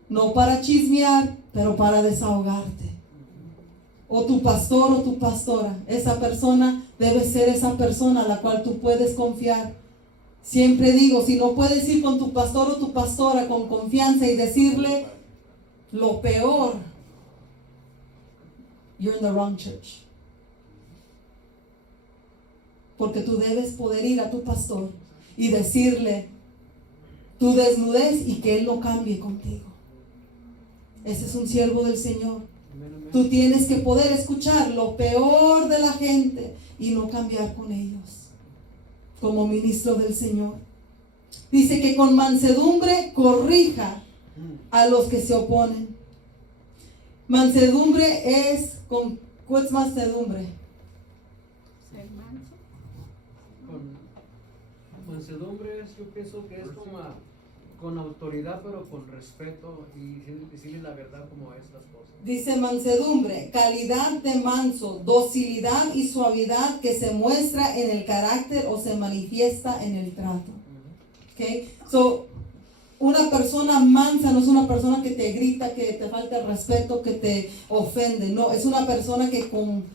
No para chismear, pero para desahogarte. O tu pastor o tu pastora, esa persona debe ser esa persona a la cual tú puedes confiar. Siempre digo, si no puedes ir con tu pastor o tu pastora con confianza y decirle lo peor, you're in the wrong church. Porque tú debes poder ir a tu pastor y decirle tu desnudez y que él no cambie contigo. Ese es un siervo del Señor. Tú tienes que poder escuchar lo peor de la gente y no cambiar con ellos. Como ministro del Señor. Dice que con mansedumbre corrija a los que se oponen. Mansedumbre es con... ¿Cuál es mansedumbre? Mansedumbre yo pienso que es como con autoridad, pero con respeto y decirle la verdad como es las cosas. Dice mansedumbre, calidad de manso, docilidad y suavidad que se muestra en el carácter o se manifiesta en el trato. Okay? So, una persona mansa no es una persona que te grita, que te falta el respeto, que te ofende. No, es una persona que con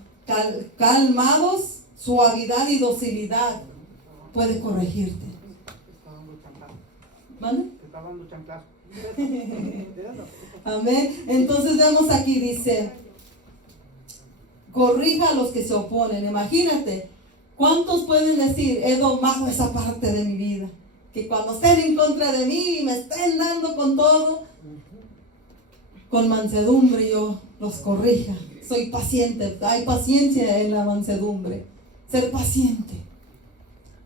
calmados, suavidad y docilidad puede corregirte. ¿Mande? Amén. Entonces vemos aquí, dice, corrija a los que se oponen. Imagínate, ¿cuántos pueden decir, he domado esa parte de mi vida? Que cuando estén en contra de mí y me estén dando con todo, con mansedumbre yo los corrija. Soy paciente, hay paciencia en la mansedumbre. Ser paciente.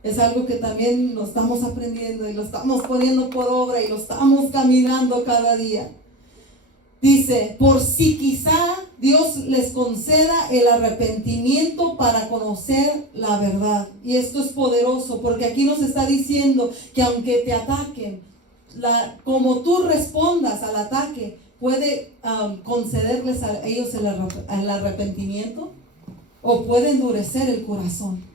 Es algo que también lo estamos aprendiendo y lo estamos poniendo por obra y lo estamos caminando cada día. Dice, por si quizá Dios les conceda el arrepentimiento para conocer la verdad. Y esto es poderoso porque aquí nos está diciendo que aunque te ataquen, como tú respondas al ataque, puede concederles a ellos el arrepentimiento o puede endurecer el corazón.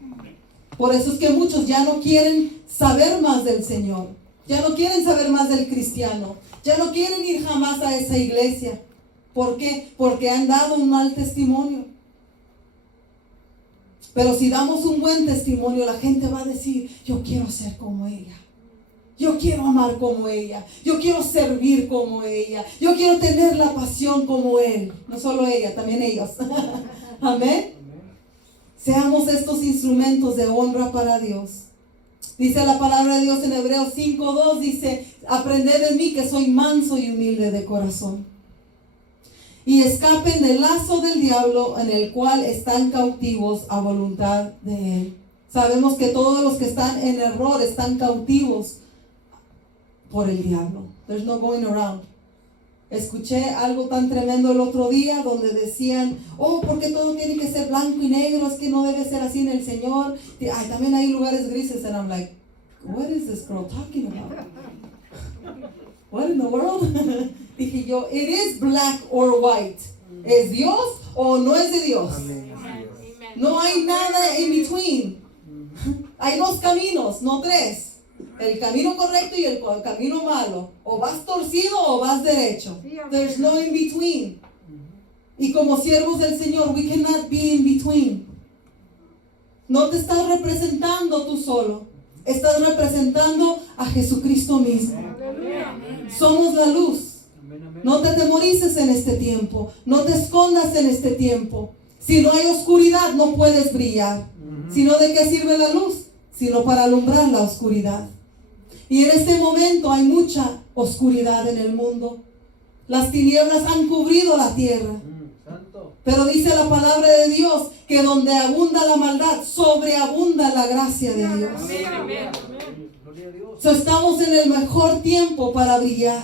Por eso es que muchos ya no quieren saber más del Señor, ya no quieren saber más del cristiano, ya no quieren ir jamás a esa iglesia. ¿Por qué? Porque han dado un mal testimonio. Pero si damos un buen testimonio, la gente va a decir, yo quiero ser como ella. Yo quiero amar como ella. Yo quiero servir como ella. Yo quiero tener la pasión como él. No solo ella, también ellos. Amén. Seamos estos instrumentos de honra para Dios. Dice la palabra de Dios en Hebreos 5:2, dice, aprended de mí que soy manso y humilde de corazón. Y escapen del lazo del diablo en el cual están cautivos a voluntad de él. Sabemos que todos los que están en error están cautivos por el diablo. There's no going around. Escuché algo tan tremendo el otro día donde decían, oh, porque todo tiene que ser blanco y negro, es que no debe ser así en el Señor. Ay, también hay lugares grises. And I'm like, what is this girl talking about? What in the world? Dije yo, it is black or white. ¿Es Dios o no es de Dios? No hay nada in between. Hay dos caminos, no tres. El camino correcto y el camino malo. O vas torcido o vas derecho. There's no in between. Y como siervos del Señor, we cannot be in between. No te estás representando tú solo. Estás representando a Jesucristo mismo. Somos la luz. No te atemorices en este tiempo. No te escondas en este tiempo. Si no hay oscuridad, no puedes brillar. ¿Sino de qué sirve la luz? Sino para alumbrar la oscuridad. Y en este momento hay mucha oscuridad en el mundo. Las tinieblas han cubrido la tierra. Pero dice la palabra de Dios que donde abunda la maldad, sobreabunda la gracia de Dios. So, estamos en el mejor tiempo para brillar.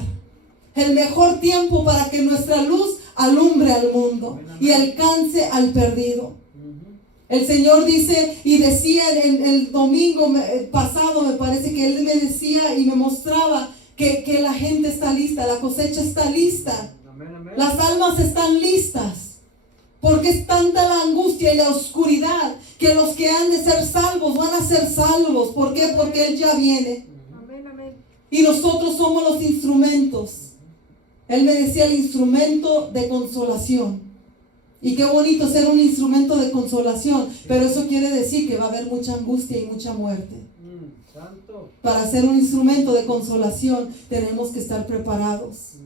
El mejor tiempo para que nuestra luz alumbre al mundo y alcance al perdido. El Señor dice y decía en el domingo pasado, me parece que Él me decía y me mostraba que la gente está lista, la cosecha está lista. Las almas están listas. Porque es tanta la angustia y la oscuridad que los que han de ser salvos van a ser salvos. ¿Por qué? Porque Él ya viene. Y nosotros somos los instrumentos. Él me decía el instrumento de consolación. Y qué bonito ser un instrumento de consolación. Pero eso quiere decir que va a haber mucha angustia y mucha muerte. Para ser un instrumento de consolación tenemos que estar preparados.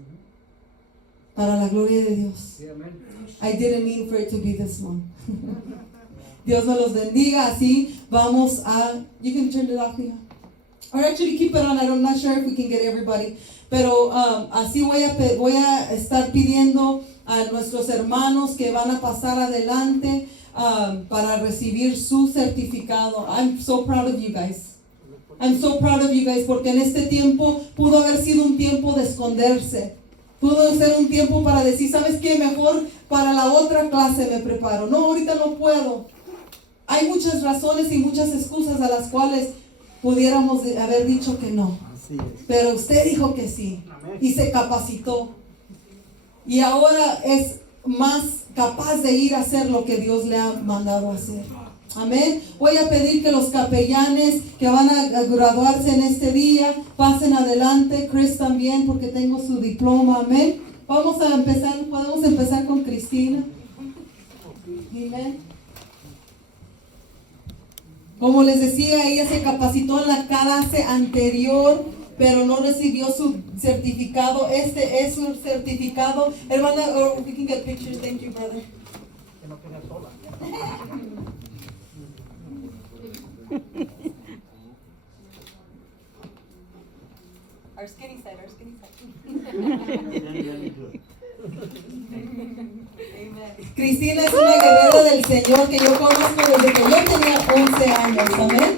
Para la gloria de Dios. I didn't mean for it to be this one. Dios nos los bendiga. Así vamos a... You can turn it off here. Or actually keep it on. I'm not sure if we can get everybody. Pero así voy a estar pidiendo a nuestros hermanos que van a pasar adelante para recibir su certificado. I'm so proud of you guys. I'm so proud of you guys porque en este tiempo pudo haber sido un tiempo de esconderse. Pudo ser un tiempo para decir, ¿sabes qué? Mejor para la otra clase me preparo. No, ahorita no puedo. Hay muchas razones y muchas excusas a las cuales pudiéramos haber dicho que no. Pero usted dijo que sí. Y se capacitó. Y ahora es más capaz de ir a hacer lo que Dios le ha mandado hacer. Amén. Voy a pedir que los capellanes que van a graduarse en este día pasen adelante. Chris también, porque tengo su diploma. Amén. Vamos a empezar, podemos empezar con Cristina. Amén. Como les decía, ella se capacitó en la clase anterior, pero no recibió su certificado. Este es su certificado. Hermana, we can get pictures. Thank you, brother. Our skinny side. Cristina es una guerrera del Señor que yo conozco desde que yo tenía 11 años. Amén.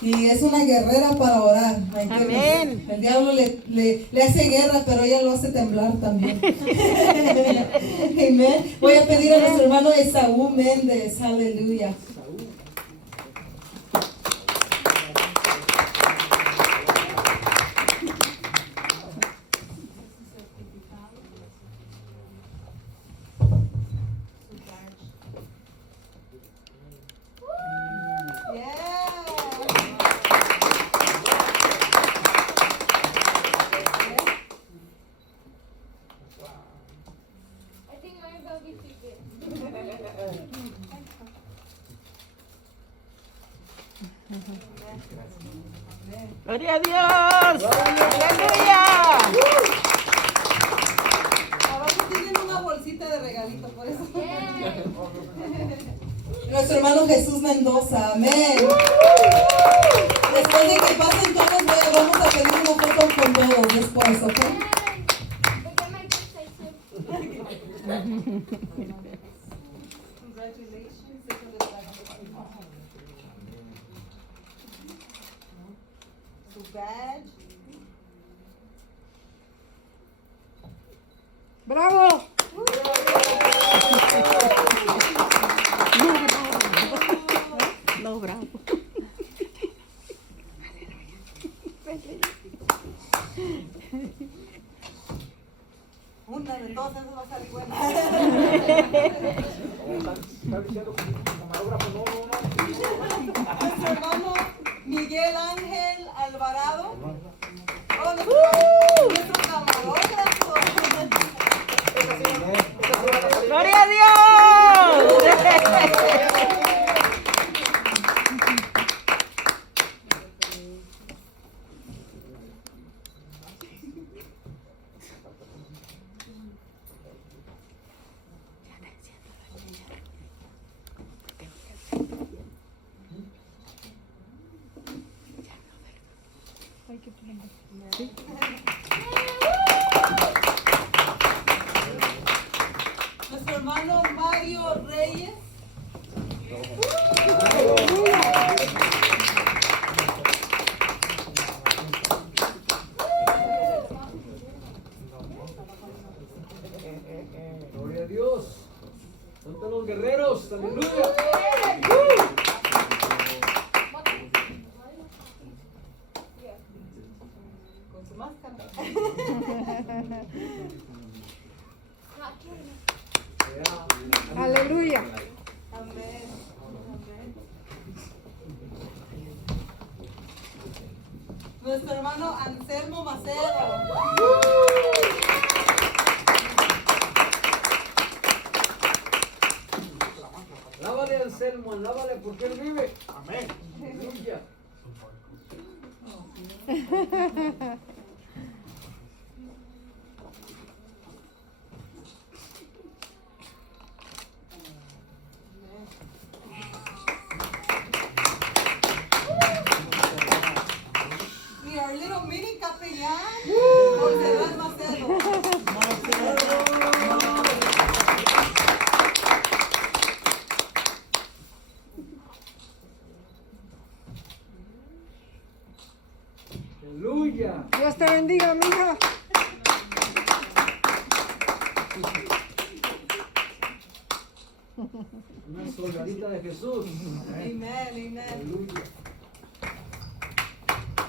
Y es una guerrera para orar. Amén. El diablo le hace guerra, pero ella lo hace temblar también. Amén. Voy a pedir a nuestro hermano Esaú Méndez. Aleluya. Gloria a Dios. Aleluya. Abajo tienen una bolsita de regalito, por eso. Nuestro hermano Jesús Mendoza, amén. Después de que pasen todos, vamos a pedir una foto con todos después, ¿ok? Congratulations. Su badge. Bravo. No, bravo. Una de todas esas va a salir buena. Nuestro hermano Miguel Ángel Alvarado. Oh, nuestro camarógrafo. Gloria a Dios. Nuestro hermano Mario Reyes. Gloria a Dios. Son los guerreros. Aleluya. Con su máscara. Aleluya. Amén. Nuestro hermano Anselmo Macedo. Alábale al Anselmo, alábale porque él vive. Amén. Aleluya. We are little mini capellán. Montserrat Macedo. Aleluya. Dios te bendiga, mija. Una soldadita de Jesús. Amén, amén. Aleluya.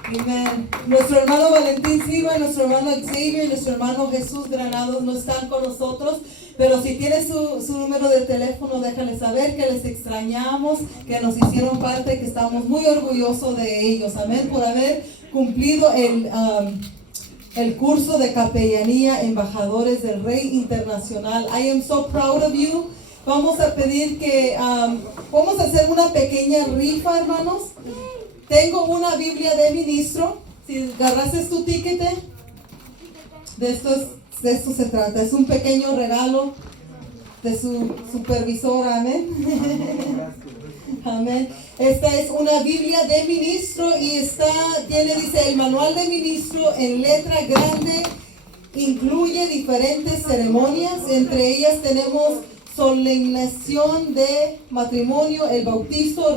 Amén. Nuestro hermano Valentín Silva, nuestro hermano Xavier y nuestro hermano Jesús Granados no están con nosotros, pero si tiene su número de teléfono, déjales saber que les extrañamos, que nos hicieron parte, que estamos muy orgullosos de ellos. Amén, por haber cumplido el curso de capellanía Embajadores del Rey Internacional. I am so proud of you. Vamos a pedir que vamos a hacer una pequeña rifa, hermanos. Tengo una Biblia de ministro. Si agarraste tu ticket, de esto se trata. Es un pequeño regalo de su supervisora. Amén. Amén. Esta es una Biblia de ministro y dice el manual de ministro en letra grande. Incluye diferentes ceremonias. Entre ellas tenemos solemnización de matrimonio, el bautizo,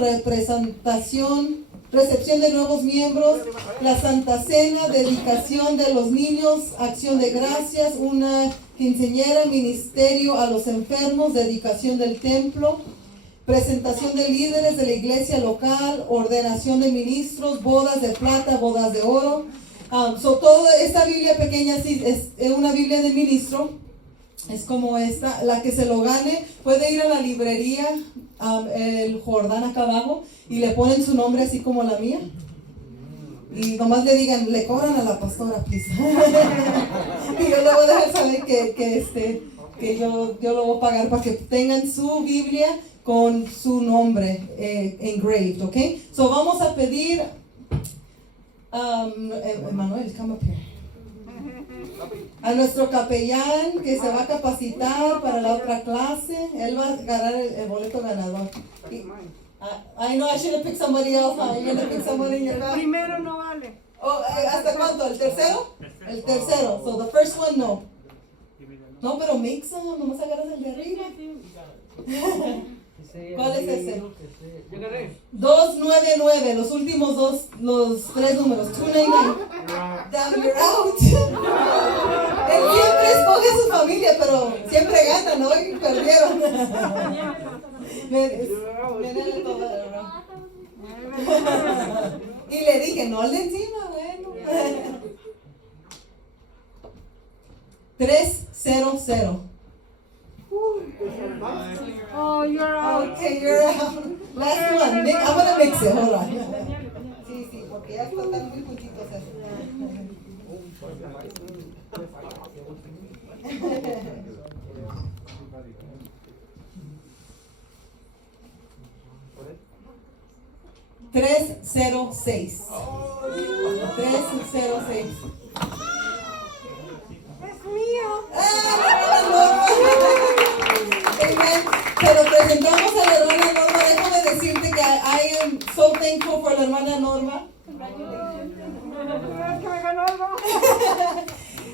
recepción de nuevos miembros, la Santa Cena, dedicación de los niños, acción de gracias, una quinceañera, ministerio a los enfermos, dedicación del templo, presentación de líderes de la iglesia local, ordenación de ministros, bodas de plata, bodas de oro. Toda esta Biblia pequeña sí, es una Biblia de ministro. Es como esta, la que se lo gane puede ir a la librería el Jordán acá abajo y le ponen su nombre así como la mía y nomás le digan, le cobran a la pastora, please. Y yo le voy a dejar saber que yo lo voy a pagar para que tengan su Biblia con su nombre engraved, ¿ok? So vamos a pedir, Emanuel, come up here. A nuestro capellán que se va a capacitar para la otra clase. Él va a ganar el boleto ganador. I know I should have picked somebody else. Huh? You're gonna pick somebody in your class? Primero no vale. Oh, ¿hasta cuánto? ¿El tercero? El tercero. So the first one, no. No, pero mix them. Nomás agarras el de arriba. ¿Cuál es ese? Yo gané. 299. Los últimos dos, los tres números. 299. Damn, you're out. Él siempre escoge a su familia, pero siempre ganan, ¿no? Y perdieron. Y le dije, no le encima, bueno. 300. Oh, you're out. Okay, you're out. Last one. I'm gonna mix it. Hold on. Sí, sí, porque ya están muy juntitos estos. 306. 306. Es mío. Pero presentamos a la hermana Norma. Déjame decirte que I am so thankful for la hermana Norma. Que me ganó algo.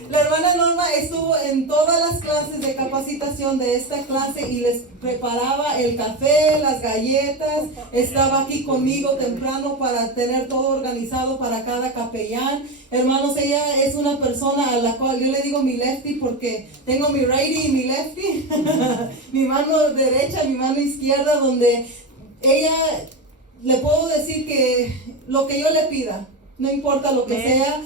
La hermana Norma estuvo en todas las clases de capacitación de esta clase y les preparaba el café, las galletas, estaba aquí conmigo temprano para tener todo organizado para cada capellán. Hermanos, ella es una persona a la cual yo le digo mi lefty porque tengo mi righty y mi lefty, mi mano derecha, mi mano izquierda, donde ella, le puedo decir que lo que yo le pida, no importa lo que sea,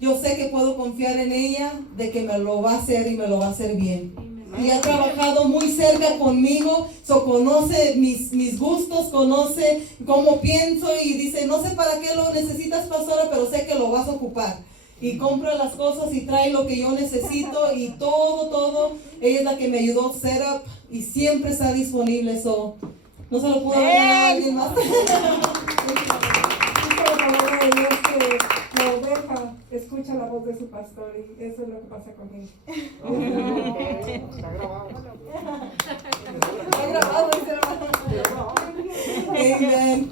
yo sé que puedo confiar en ella, de que me lo va a hacer y me lo va a hacer bien. Y ha trabajado muy cerca conmigo, conoce mis gustos, conoce cómo pienso y dice, no sé para qué lo necesitas, pastora, pero sé que lo vas a ocupar. Y compra las cosas y trae lo que yo necesito y todo. Ella es la que me ayudó a set up y siempre está disponible. No se lo puedo dar a alguien más. La oveja escucha la voz de su pastor y eso es lo que pasa con él. Está grabado. Está grabado, Amen.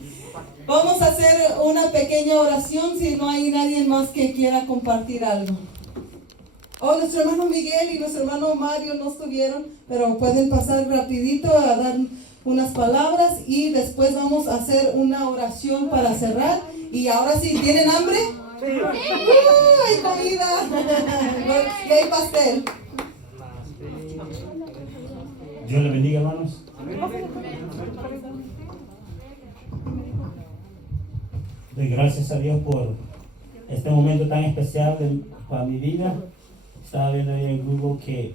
Vamos a hacer una pequeña oración si no hay nadie más que quiera compartir algo. Oh, nuestro hermano Miguel y nuestro hermano Mario no estuvieron, pero pueden pasar rapidito a dar unas palabras y después vamos a hacer una oración para cerrar. Y ahora sí, ¿tienen hambre? Hay comida. Y hay pastel. Dios le bendiga, hermanos. Doy gracias a Dios por este momento tan especial para mi vida. Estaba viendo ahí en Google que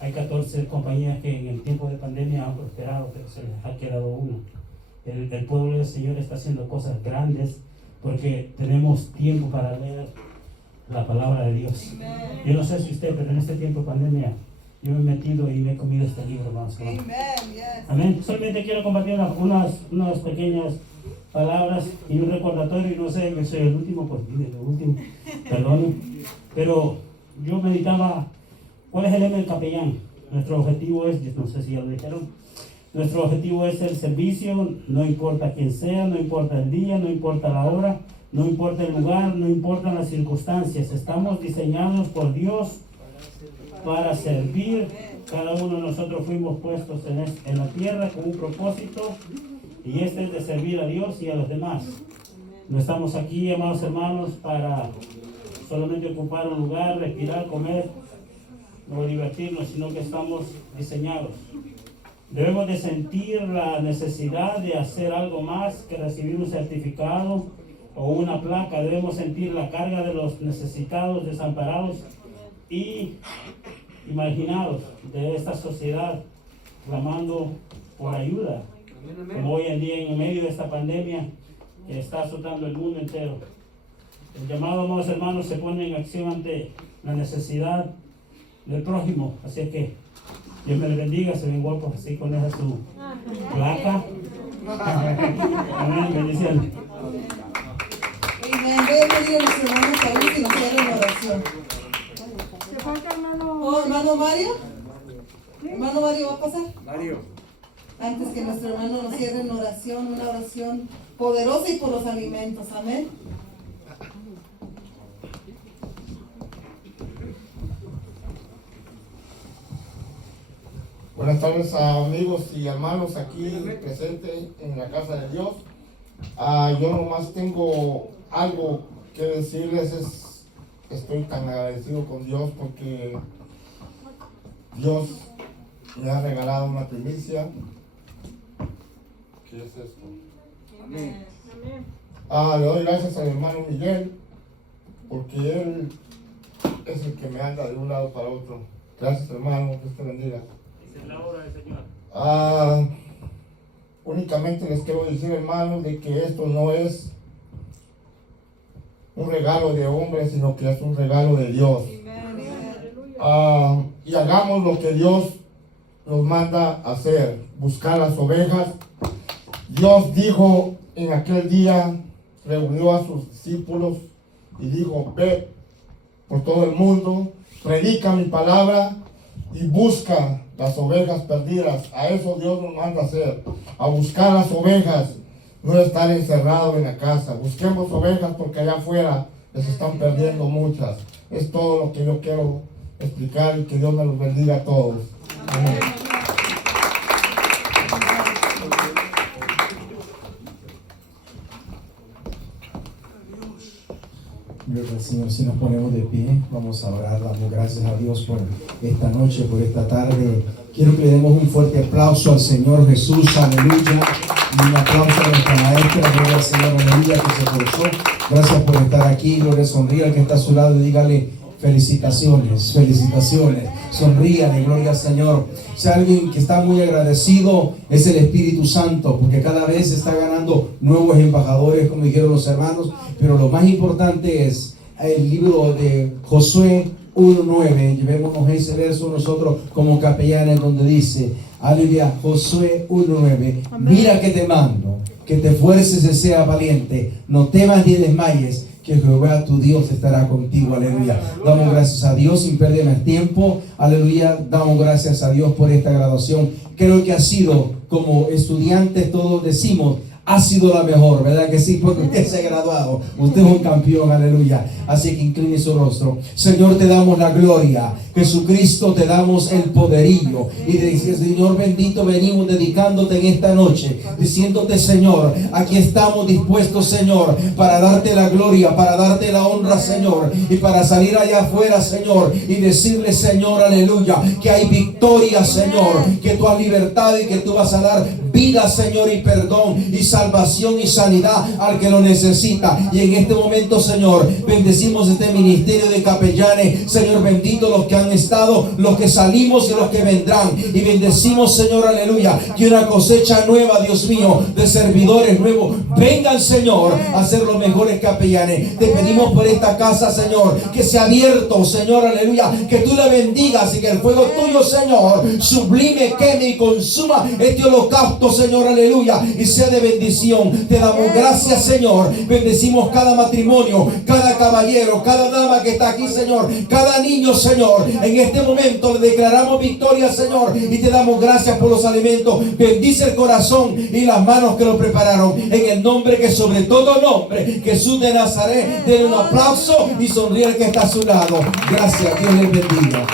hay 14 compañías que en el tiempo de pandemia han prosperado, pero se les ha quedado una. El pueblo del Señor está haciendo cosas grandes porque tenemos tiempo para leer la palabra de Dios. Yo no sé si usted, pero en este tiempo de pandemia yo me he metido y me he comido este libro, hermanos. Amén. Solamente quiero compartir unas pequeñas palabras y un recordatorio, y no sé, yo soy el último, pues dime lo último, perdón. Pero yo meditaba, ¿cuál es el lema del capellán? Nuestro objetivo es, no sé si ya lo dijeron, nuestro objetivo es el servicio, no importa quién sea, no importa el día, no importa la hora, no importa el lugar, no importan las circunstancias. Estamos diseñados por Dios para servir. Cada uno de nosotros fuimos puestos en la tierra con un propósito, y este es de servir a Dios y a los demás. No estamos aquí, amados hermanos, para solamente ocupar un lugar, respirar, comer o divertirnos, sino que estamos diseñados. Debemos de sentir la necesidad de hacer algo más que recibir un certificado o una placa. Debemos sentir la carga de los necesitados, desamparados y marginados de esta sociedad, clamando por ayuda, como hoy en día en medio de esta pandemia que está azotando el mundo entero. El llamado, amados hermanos, se pone en acción ante la necesidad del prójimo. Así es que Dios me le bendiga, se ven guapos así con esa su placa. Amén, bendición. Amén. Voy a pedir a nuestro hermano Saúl que nos cierre en oración. ¿Te falta, hermano? Oh, hermano Mario. Hermano Mario, ¿va a pasar? Mario. Antes que nuestro hermano nos cierre en oración, una oración poderosa y por los alimentos. Amén. Buenas tardes a amigos y hermanos aquí presentes en la casa de Dios. Yo nomás tengo algo que decirles. Estoy tan agradecido con Dios porque Dios me ha regalado una primicia. ¿Qué es esto? Amén. Le doy gracias al hermano Miguel porque él es el que me anda de un lado para otro. Gracias, hermano, Dios te bendiga. Esa es la obra del Señor. Únicamente les quiero decir, hermanos, de que esto no es un regalo de hombre, sino que es un regalo de Dios. Y hagamos lo que Dios nos manda hacer, buscar las ovejas. Dios dijo en aquel día, reunió a sus discípulos y dijo: ve por todo el mundo, predica mi palabra y busca las ovejas perdidas. A eso Dios nos manda a hacer, a buscar las ovejas, no estar encerrados en la casa. Busquemos ovejas porque allá afuera les están perdiendo muchas. Es todo lo que yo quiero explicar y que Dios nos los bendiga a todos. Amén. Gloria al Señor. Si nos ponemos de pie, vamos a orar, damos gracias a Dios por esta noche, por esta tarde. Quiero que le demos un fuerte aplauso al Señor Jesús, aleluya, y un aplauso a nuestra maestra, gloria al Señor, aleluya, que se esforzó. Gracias por estar aquí, gloria, sonríe al que está a su lado y dígale: felicitaciones, felicitaciones, sonríale, gloria al Señor. Si alguien que está muy agradecido es el Espíritu Santo, porque cada vez está ganando nuevos embajadores, como dijeron los hermanos, pero lo más importante es el libro de Josué 1:9. Llevémonos ese verso nosotros como capellanes, donde dice, aleluya, Josué 1:9, mira que te mando, que te esfuerces y seas valiente, no temas ni desmayes, que Jehová tu Dios estará contigo, aleluya. Damos gracias a Dios sin perder más tiempo, aleluya. Damos gracias a Dios por esta graduación. Creo que ha sido, como estudiantes todos decimos, ha sido la mejor, ¿verdad que sí? Porque usted se ha graduado, usted es un campeón, aleluya. Así que incline su rostro. Señor, te damos la gloria. Jesucristo, te damos el poderío. Y dice, Señor bendito, venimos dedicándote en esta noche, diciéndote, Señor, aquí estamos dispuestos, Señor, para darte la gloria, para darte la honra, Señor, y para salir allá afuera, Señor, y decirle, Señor, aleluya, que hay victoria, Señor, que tú has libertado y que tú vas a dar vida, Señor, y perdón, y salvación y sanidad al que lo necesita. Y en este momento, Señor, bendecimos este ministerio de capellanes, Señor bendito, los que han estado, los que salimos y los que vendrán, y bendecimos, Señor, aleluya, que una cosecha nueva, Dios mío, de servidores nuevos vengan, Señor, a ser los mejores capellanes. Te pedimos por esta casa, Señor, que sea abierto, Señor, aleluya, que tú le bendigas y que el fuego tuyo, Señor, sublime, queme y consuma este holocausto, Señor, aleluya, y sea de bendición. Te damos gracias, Señor. Bendecimos cada matrimonio, cada caballero, cada dama que está aquí, Señor, cada niño, Señor. En este momento le declaramos victoria, Señor, y te damos gracias por los alimentos. Bendice el corazón y las manos que lo prepararon, en el nombre que sobre todo nombre, Jesús de Nazaret. Denle un aplauso y sonríe al que está a su lado. Gracias, Dios les bendiga.